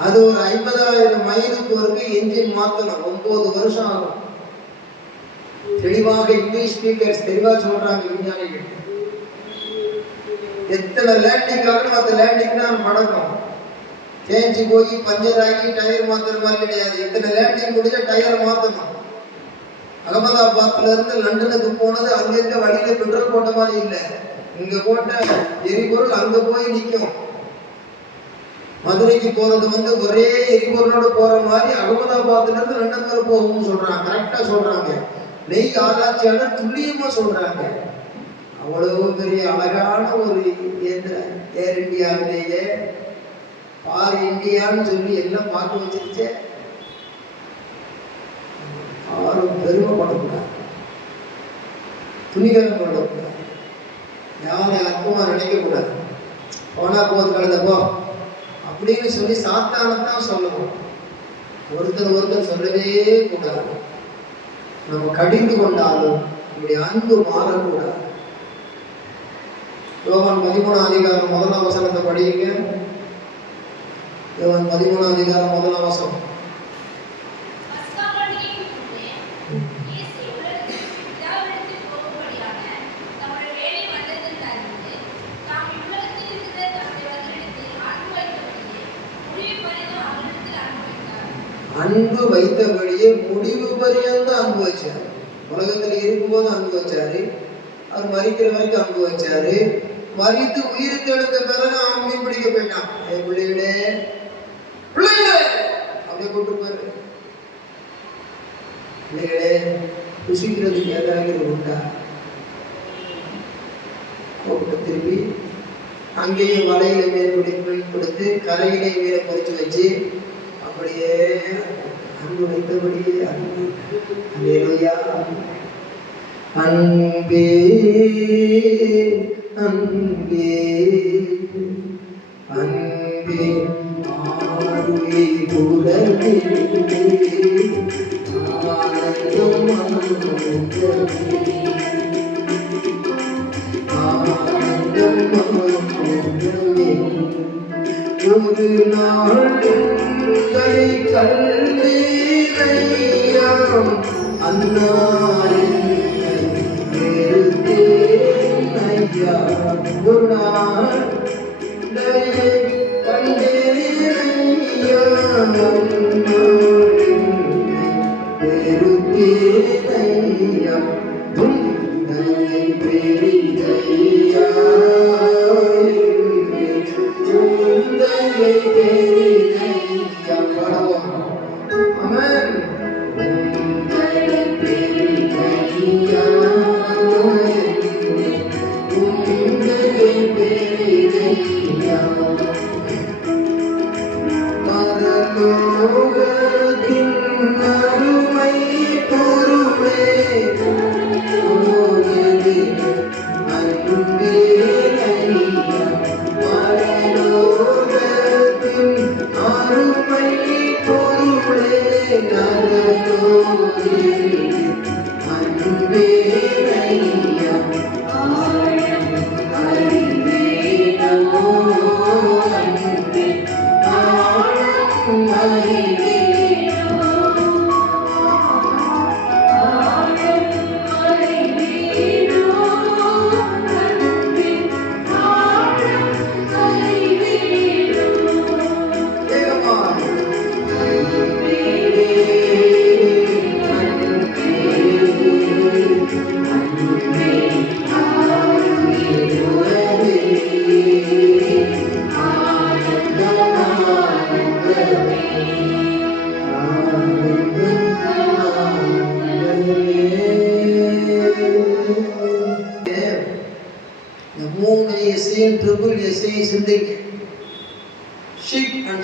அது ஒரு 50,000 மைலுக்கு ஒருக்கு என்ஜின் மாத்தணும், 9 வருஷம் ஆகும். தெளிவாக இங்கிலீஷ் ஸ்பீக்கர்ஸ் தெளிவா சொல்றாங்க விஞ்ஞானிகள். எத்தனை லேண்டிங் ஆகணும், அந்த லேண்டிங் தான் மடக்கம். தேஞ்சி போய் பஞ்சர் ஆகி டயர் மாத்துற மாதிரி கிடையாது. எத்தனை லேண்டிங் முடிஞ்சா டயரை மாத்தணும். அகமதாபாத்ல இருந்து லண்டனுக்கு போனது அங்க வழியில பெட்ரோல் போட்ட மாதிரி இல்லை, இங்க போட்ட எரிபொருள் அங்க போய் நிற்கும். மதுரைக்கு போறது ஒரே எரிபொருளோட போற மாதிரி அகமதாபாத்ல இருந்து லண்டன் வரை போகும்னு சொல்றாங்க. கரெக்டா சொல்றாங்க. நெய் ஆராய்ச்சியாளர் துல்லியமா சொல்றாங்க. அவ்வளவு பெரிய அழகான ஒரு இயந்திரம் ஏர் இந்தியாவிலேயே பார் இந்தியான்னு சொல்லி எல்லாம் பார்க்க வச்சிருச்சே. யாரும் பெருமைப்படக்கூடாது, துணிகரம் பண்ணக்கூடாது, யாரும் அற்பமா நினைக்க கூடாது. போனா போது கலந்தப்போ அப்படின்னு சொல்லி சாத்தானத்தான் சொல்லணும். ஒருத்தர் சொல்லவே கூடாது. நம்ம கடிந்து கொண்டாலும் நம்முடைய அன்பு மாறக்கூடாது. யோவான் 13ஆம் அதிகாரம் 1ஆம் வசனத்தை படியுங்க. யோவான் 13ஆம் அதிகாரம் 1ஆம் வசனம். அன்பு வைத்தபடியே முடிவு பரியந்த அன்பு வச்சாரு. உலகத்தில் இருக்கும்போது அன்பு வச்சாரு, அவர் மறிக்கிற வரைக்கும் அன்பு வச்சாரு. மறித்து உயிர் தெழுந்த பிறகு அவன் மீன் பிடிக்க போயிட்டான். என் பிள்ளைகளே பிள்ளைகளே அப்படியே கூட்டு போயிரு. பிள்ளைகளே ருசிக்கிறதுக்கு ஏதாவது உண்டா? கூப்பிட்டு திருப்பி அங்கேயும் வலையில மீன் கொடுத்து கரையிலே மீனை பொறிச்சு வச்சு அப்படியே அன்பு வைத்தபடியே அன்பு. அல்லேலூயா. அன்பே அன்பே அன்பே ஆருளி குரலே ஆனந்தம் ஒரு நாள் கண்டீரையாம் அன்னாரின் ஐயா. ஒரு நாள் கண்டீரையாம் பெருத்தேனையா துண்டை பெரிதையா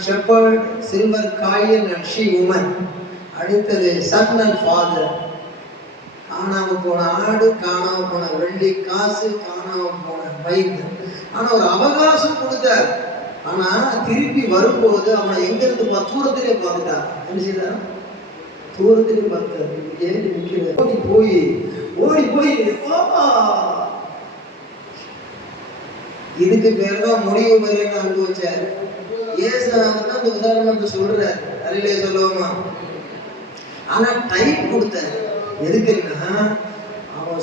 shepherd, silver coin and she woman. அடுத்தது son and father. காணாம போன ஆடு, காணாம போன வெள்ளி காசு, காணாம போன வயிறு. ஆனா ஒரு அவகாசம் கொடுத்தார். ஆனா திருப்பி வரும்போது அவனை எங்க இருந்து தூரத்திலே பார்த்துட்டார். என்ன செய்தார்? தூரத்திலே பார்த்தார். ஏன் நிற்கிற? ஓடி போய் பாப்பா. இதுக்கு பேர் தான் முடிவு வரைன்னு அனுபவிச்சார். ஏசாதான் அந்த உதாரணத்தை சொல்றாரு. அறையிலே சொல்லுவோமா? ஆனா டைம் கொடுத்தாரு. எதுக்குன்னா அவன்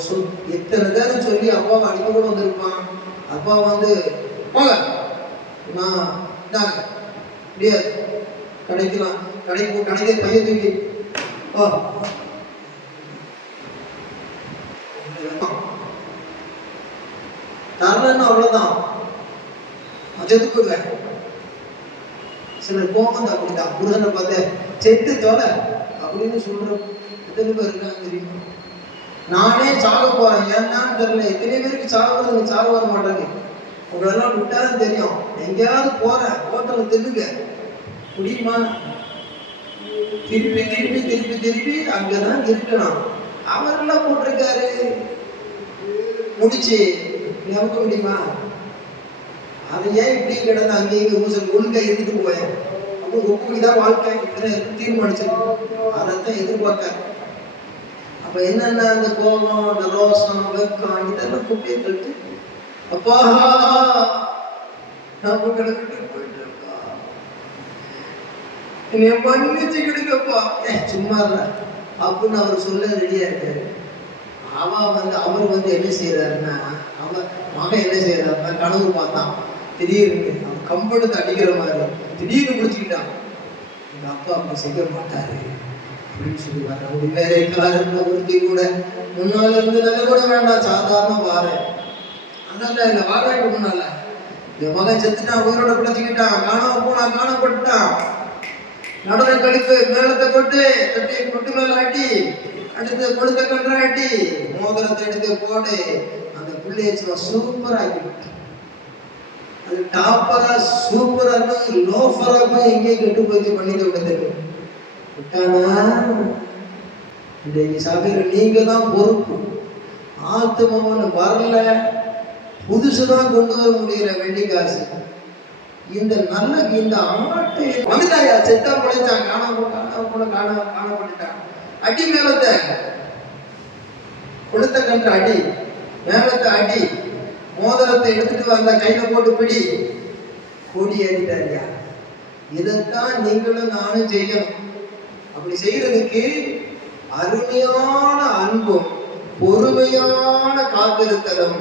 எத்தனை நேரம் சொல்லி அப்பாவை அடிக்க கூட வந்திருப்பான். அப்பா வந்து போக முடியாது, கடைக்கலாம், கடைக்கு பைய தூக்கி தரலன்னு அவ்வளவுதான், செத்து போடுவேன். சிலர் போகுது அப்படிதான். முருகனை பார்த்து செத்து தொலை அப்படின்னு சொல்ற எத்தனை பேர் இருக்காங்க தெரியுமா? நானே சாக போறேன், ஏன்னான்னு தெரியல. எத்தனை பேருக்கு சாக வர மாட்டாங்க. உங்களெல்லாம் விட்டாலும் தெரியும். எங்கேயாவது போறேன், ஹோட்டல்ல தின்னுங்க முடியுமா? திருப்பி அங்கதான் இருக்கணும். அவரெல்லாம் போட்டிருக்காரு முடிச்சு நமக்க முடியுமா? அதை ஏன் இப்படி கிடந்து அங்கேயும் ஊசல் ஒழுங்கா இருந்துட்டு போயேன் அப்போ ஒப்புதான் வாழ்க்கை இப்படி தீர்மானிச்சிருக்கோம். அதைத்தான் எதிர்பார்க்க. அப்ப என்னென்ன அந்த கோபம், அந்த ரோஷம், வெக்கம் இதெல்லாம் குப்பையை தட்டு அப்பா நம்ம கிடக்கிட்டு போயிட்டு என்னைய மன்னிச்சு கிடுங்கப்பா சும்மா இல்லை அப்படின்னு அவர் சொல்ல ரெடியா இருக்காரு. அவர் என்ன செய்யறாருன்னா, அவன் மகன் என்ன செய்யறாருன்னா, கனவு பார்த்தான். திடீர்னு அவன் கம்பெடுத்து அடிக்கிற மாதிரி திடீர்னு முடிச்சுக்கிட்டான். எங்க அப்பா அப்படி செய்ய மாட்டாரு அப்படின்னு சொல்லுவாரு. அப்படி வேலைக்காரன் ஒருத்தி கூட முன்னால இருந்து நல்ல கூட வேண்டாம், சாதாரண வாரு அதனால இந்த வாராய்க்கு முன்னால என் மகன் செத்துட்டான், உயிரோட பிழைச்சிக்கிட்டான், காணாம போனான், காணப்பட்டான். நடன கழிப்பு மேலத்தை கொட்டு தட்டி கொட்டு மேல ஆட்டி அடுத்து கொழுத்த கன்றாட்டி மோதிரத்தை எடுத்து போடு அந்த பிள்ளைய சூப்பரா ஆக்கிவிட்டு அது டாப்பரா சூப்பரா லோஃபரா போய் எங்கேயே கெட்டு போய் பண்ணிட்டு விட்டது விட்டானா. இன்றைக்கு சபையில நீங்க தான் பொறுப்பு. ஆத்துமன்னு வரல, புதுசுதான் கொண்டு வர முடியல வெள்ளி காசு. இந்த நல்ல இந்த ஆட்டை வந்துட்டாயா, செத்தா பிழைச்சான், காணப்பட்டுட்டான். அடி மேலத்தை கொளுத்த கன்று அடி, மேலத்தை அடி, மோதிரத்தை எடுத்துட்டு வந்த கையில போட்டு பிடி, கொடி ஏறிட்டாரியா. இதைத்தான் நீங்களும் நானும் செய்யணும். அப்படி செய்யறதுக்கு அருமையான அன்பும் பொறுமையான காத்திருத்தலும்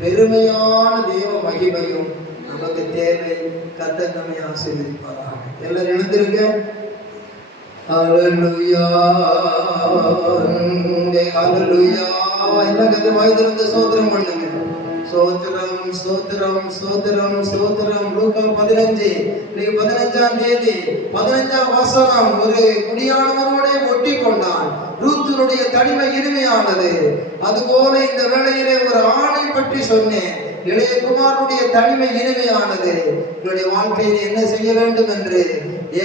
பெருமையான தேவ மகிமையும் நமக்கு தேவை. கர்த்தர் நம்மை ஆசீர்வதிப்பாராக. எல்லாரும் எழுந்திருங்க. ஹல்லேலூயா ஹல்லேலூயா. எல்லாம் கர்த்தர் வாய் திறந்து ஸ்தோத்திரம் பண்ணுங்க. ஸ்தோத்திரம் ஸ்தோத்திரம் ஸ்தோத்திரம் ஸ்தோத்திரம். லூக்கா 15 இன்னைக்கு 15ஆம் தேதி 15ஆம் வசனம். ஒரு குடியானவனோட ஒட்டி கொண்டான். ரூத்தினுடைய தனிமை இனிமையானது. அதுபோல இந்த வேளையிலே ஒரு ஆணை பற்றி சொன்னேன். இளைய குமாரனுடைய தனிமை இனிமையானது. உங்களுடைய வாழ்க்கையில் என்ன செய்ய வேண்டும் என்று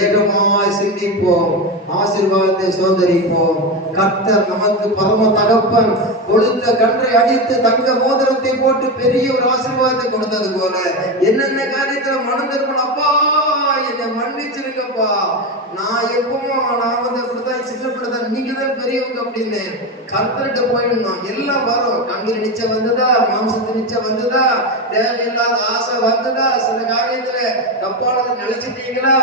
ஏகமாய் சிந்திப்போம். ஆசீர்வாதத்தை சோதரிப்போம். கர்த்தர் நமக்கு பரம தகப்பன் கொடுத்த கன்றை அடித்து தங்க மோதிரத்தை போட்டு பெரிய ஒரு ஆசீர்வாதத்தை கொடுத்தது போல என்னென்ன காரியத்துல மனம் திருப்பணும். அப்பா என்னை மன்னிச்சிருக்கப்பா, நான் எப்பவும் நான் அப்படித்தான் சின்னப்படுதான், நீங்க தான் பெரியவங்க அப்படின்னு கர்த்தர்கிட்ட போயிடணும். எல்லாம் வரும். கண்ணு நிச்ச வந்ததா, மாம்சத்து நிச்ச வந்ததா, தேவையில்லாத ஆசை வந்ததா, சில காரியத்துல தப்பானது நினைச்சிட்டீங்களா,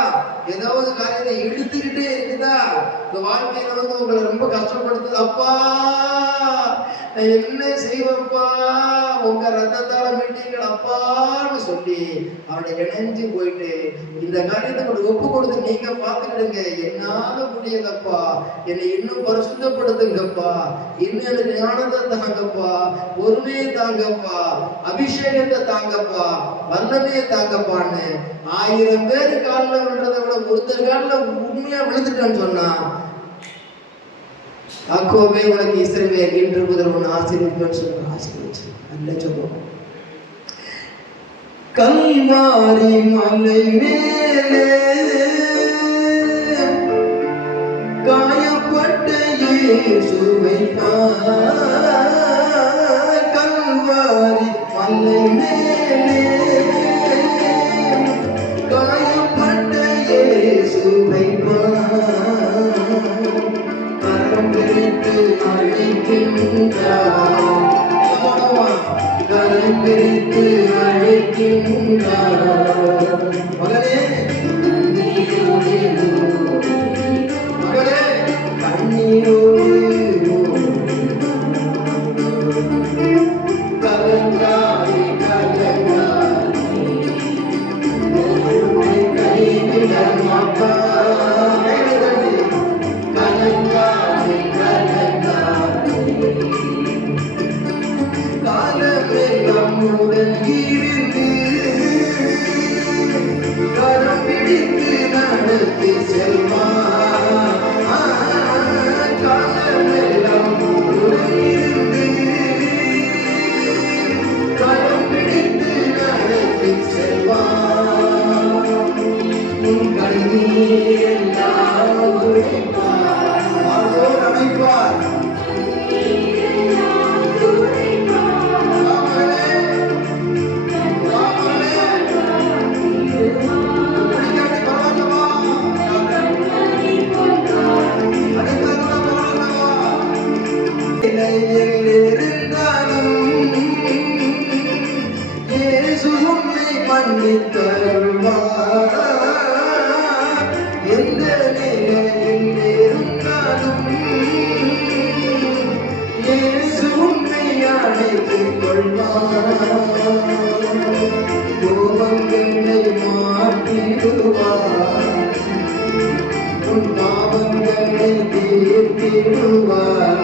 ஏதாவது காரியத்தை இழுத்துக்கிட்டே இருக்குதா, இந்த வாழ்க்கையில உங்களை ரொம்ப கஷ்டப்படுத்துது. அப்பா நான் என்ன செய்வேன்ப்பா, உங்க ரத்தத்தால மீட்டீங்கள் அப்பான்னு சொல்லி அவனை இணைஞ்சு போயிட்டு இந்த காரியத்தை கொண்டு ஒப்பு கொடுத்து நீங்க பார்த்துக்கிடுங்க. என்னால முடியலப்பா, என்னை இன்னும் பரிசுத்தப்படுத்துங்கப்பா, இன்னும் எனக்கு ஞானத்தை தாங்கப்பா, பொறுமையை தாங்கப்பா, அபிஷேகத்தை தாங்கப்பா, வல்லமையை தாங்கப்பான்னு 1000 பேர் காலில் விழுறதை விட ஒருத்தர் காலில் உண்மையா விழுந்துட்டான்னு சொன்னா, யாக்கோபே உனக்கு இஸ்ரவேல் இன்று முதல் உன் ஆசீர்வதிப்பேன்னு சொல்லுங்க. ஆசீர்வதிச்சு அல்ல சொல்லுவோம். கல்வாரி மலை மேலே காயப்பட்ட இயேசுவை கல்வாரி மலை மேலே காயப்பட்ட இயேசுவை கரம் பிரித்து அழைக்கின்றார், கரம் பிரித்து அழைக்கின்றார். மகனே மகளே கண்ணீரோடு கலங்காய் கலங்காய் கைவிட மாட்டார். கலங்காய் கலங்காய் காலமே நம்முடன் இருந்து கரம் பிடித்து நடத்தி செல்வார். காலமெல்லாம் நம்முடன் இருந்து கரம் பிடித்து நடத்தி செல்வார். உன் கண்ணீர் எல்லாம் துடைப்பார், மார்போடு அணைப்பார். எந்த நிலையில் இருந்தாலும் இயேசு உன்னை அழைத்துக் கொள்வார். கோபங்களை மாற்றிடுவார், உன் பாவங்களை தீர்த்திடுவார்.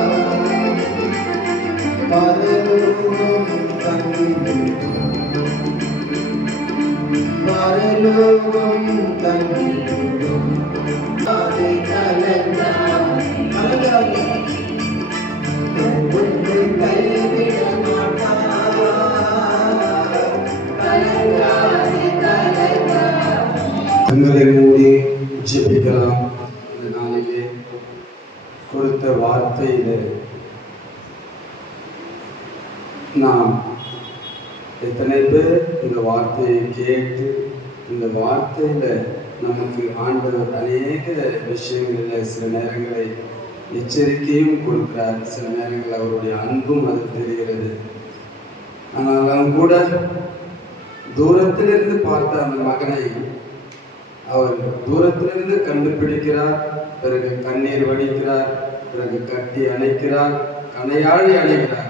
பரலோகம் தங்கிவிடும், பரலோகம் தங்கிவிடும். அதை கலங்காதே, உன்னை கைவிட மாட்டார். கலங்காதே, கலங்காதே. கண்களை மூடி ஜெபிக்கலாம். இந்த நாளிலே கொடுத்த வார்த்தையிலே நாம் எத்தனை பேர் இந்த வார்த்தையை கேட்டு இந்த வார்த்தையில நமக்கு ஆண்டவர் அநேக விஷயங்களில் சில நேரங்களை எச்சரிக்கையும் கொடுக்கிறார், சில நேரங்கள் அவருடைய அன்பும் அது தெரிகிறது. ஆனாலும் கூட தூரத்திலிருந்து பார்த்த அந்த மகனை அவர் தூரத்திலிருந்து கண்டுபிடிக்கிறார், பிறகு கண்ணீர் வடிக்கிறார், பிறகு கட்டி அணைக்கிறார், கனையாழி அணைக்கிறார்.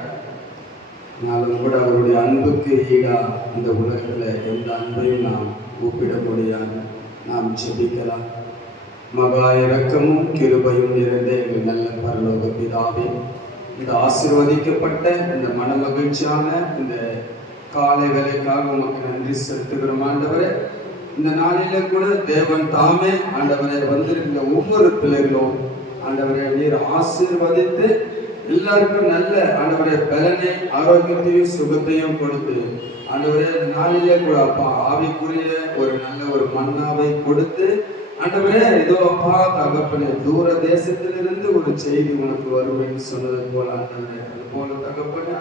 ஆனாலும் கூட அவருடைய அன்புக்கு ஈடா இந்த உலகத்துல எந்த அன்பையும் நாம் ஒப்பிட முடியாது. நாம் ஜெபிக்கலாம். மகா இரக்கமும் கிருபையும் நிறைந்த எங்கள் நல்ல பரலோக பிதாவே, இந்த ஆசீர்வதிக்கப்பட்ட இந்த மனமகிழ்ச்சியான இந்த காலை வேலைக்காக உமக்கு நன்றி செலுத்துகிறோம் ஆண்டவரே. இந்த நாளில கூட தேவன் தாமே ஆண்டவரை வந்திருக்கிற ஒவ்வொரு பிள்ளைகளும் ஆண்டவரை நீர் ஆசீர்வதித்து எல்லாருக்கும் நல்ல ஆண்டவரை பலனை ஆரோக்கியத்தையும் சுகத்தையும் கொடுத்து ஆண்டவரே இந்த நாளிலே கூட அப்பா ஆவிக்குரிய ஒரு நல்ல ஒரு மன்னாவை கொடுத்து ஆண்டவரே இதோ அப்பா தகப்பனே தூர தேசத்திலிருந்து ஒரு செய்தி உனக்கு வரும் என்று சொன்னது போல ஆண்டவரே, அது போல தகப்பனே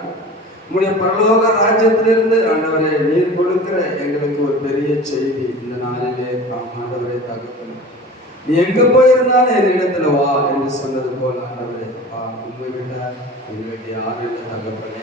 உங்களுடைய பரலோக ராஜ்யத்திலிருந்து ஆண்டவரை நீர் கொடுக்கிற எங்களுக்கு ஒரு பெரிய செய்தி இந்த நாளிலே ஆண்டவரை தகப்பனே, நீ எங்க போயிருந்தாலும் என் இடத்துல வா என்று சொன்னது போல ஆண்டவரே உண்மை விட்ட எங்களுக்கு யாரும் இல்லை தகப்பனே.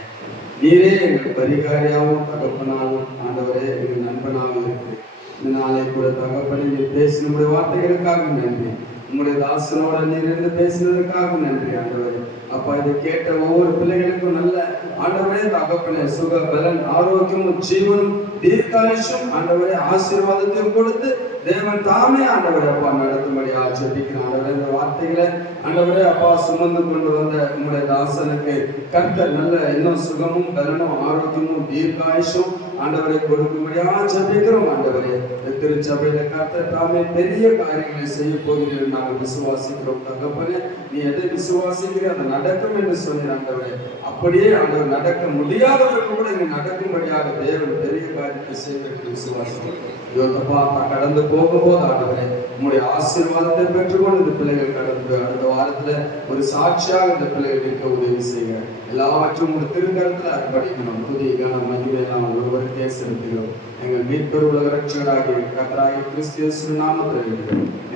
நீரே எங்கள் பரிகாரியாகவும் தகப்பனாகவும் ஆண்டவரே எங்கள் நண்பனாகவும் இருக்கு. இந்த நாளை கூட தகப்பனே நீர் பேசின வார்த்தைகளுக்காக நன்றி. உங்களுடைய தாசனோட நீர் இருந்து பேசினதற்காக நன்றி ஆண்டவரே. அப்பா இதை கேட்ட ஒவ்வொரு பிள்ளைகளுக்கும் நல்ல ஆண்டவரே தகப்பனே சுக பலன் ஆரோக்கியமும் ஜீவனும் தீர்க்காயுஷும் ஆண்டவரே ஆசீர்வாதத்தையும் கொடுத்து தேவன் தாமே ஆண்டவரே அப்பா நடத்தும்படி ஆச்சரிக்கிறேன் ஆண்டவரே. இந்த வார்த்தைகளை ஆண்டவரே அப்பா சுமந்து கொண்டு வந்த உங்களுடைய தாசனுக்கு கர்த்தர் நல்ல இன்னும் சுகமும் பலனும் ஆரோக்கியமும் தீர்க்காயுஷும் ஆண்டவரை கொடுக்கும்படி ஆச்சரிக்கிறோம் ஆண்டவரே. திருச்சபையில கர்த்தர் தாமே பெரிய காரியங்களை செய்ய போகிறீர்கள் நாங்கள் விசுவாசிக்கிறோம் தகப்பனே. நீ எதை விசுவாசிக்கிற அதை நடக்கும் என்று சொன்ன ஆண்டவரே, அப்படியே ஆண்டவர் நடக்க முடியாதவர்கள் கூட இங்கு நடக்கும்படியாக தேவன் பெரிய காரியத்தை செய்வதற்கு விசுவாசிக்கிறோம். யோகப்பா கடந்து போகும்போது ஆண்டவரே உங்களுடைய ஆசீர்வாதத்தை பெற்றுக்கொண்டு இந்த பிள்ளைகள் கடந்து அடுத்த வாரத்துல ஒரு சாட்சியாக இந்த பிள்ளைகள் இருக்க உதவி செய்ய எல்லாவற்றும் ஒரு திருக்கரத்துல அர்ப்பணிக்கணும். புதிய கன மகிமை நாம் ஒருவருக்கே செலுத்துகிறோம். எங்கள் மீட்பர் உலக ரட்சகராகிய கர்த்தராகிய கிறிஸ்து இயேசு நாமத்தில்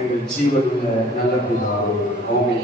எங்கள் ஜீவனுள்ள நல்ல பிதாவே ஆமென்.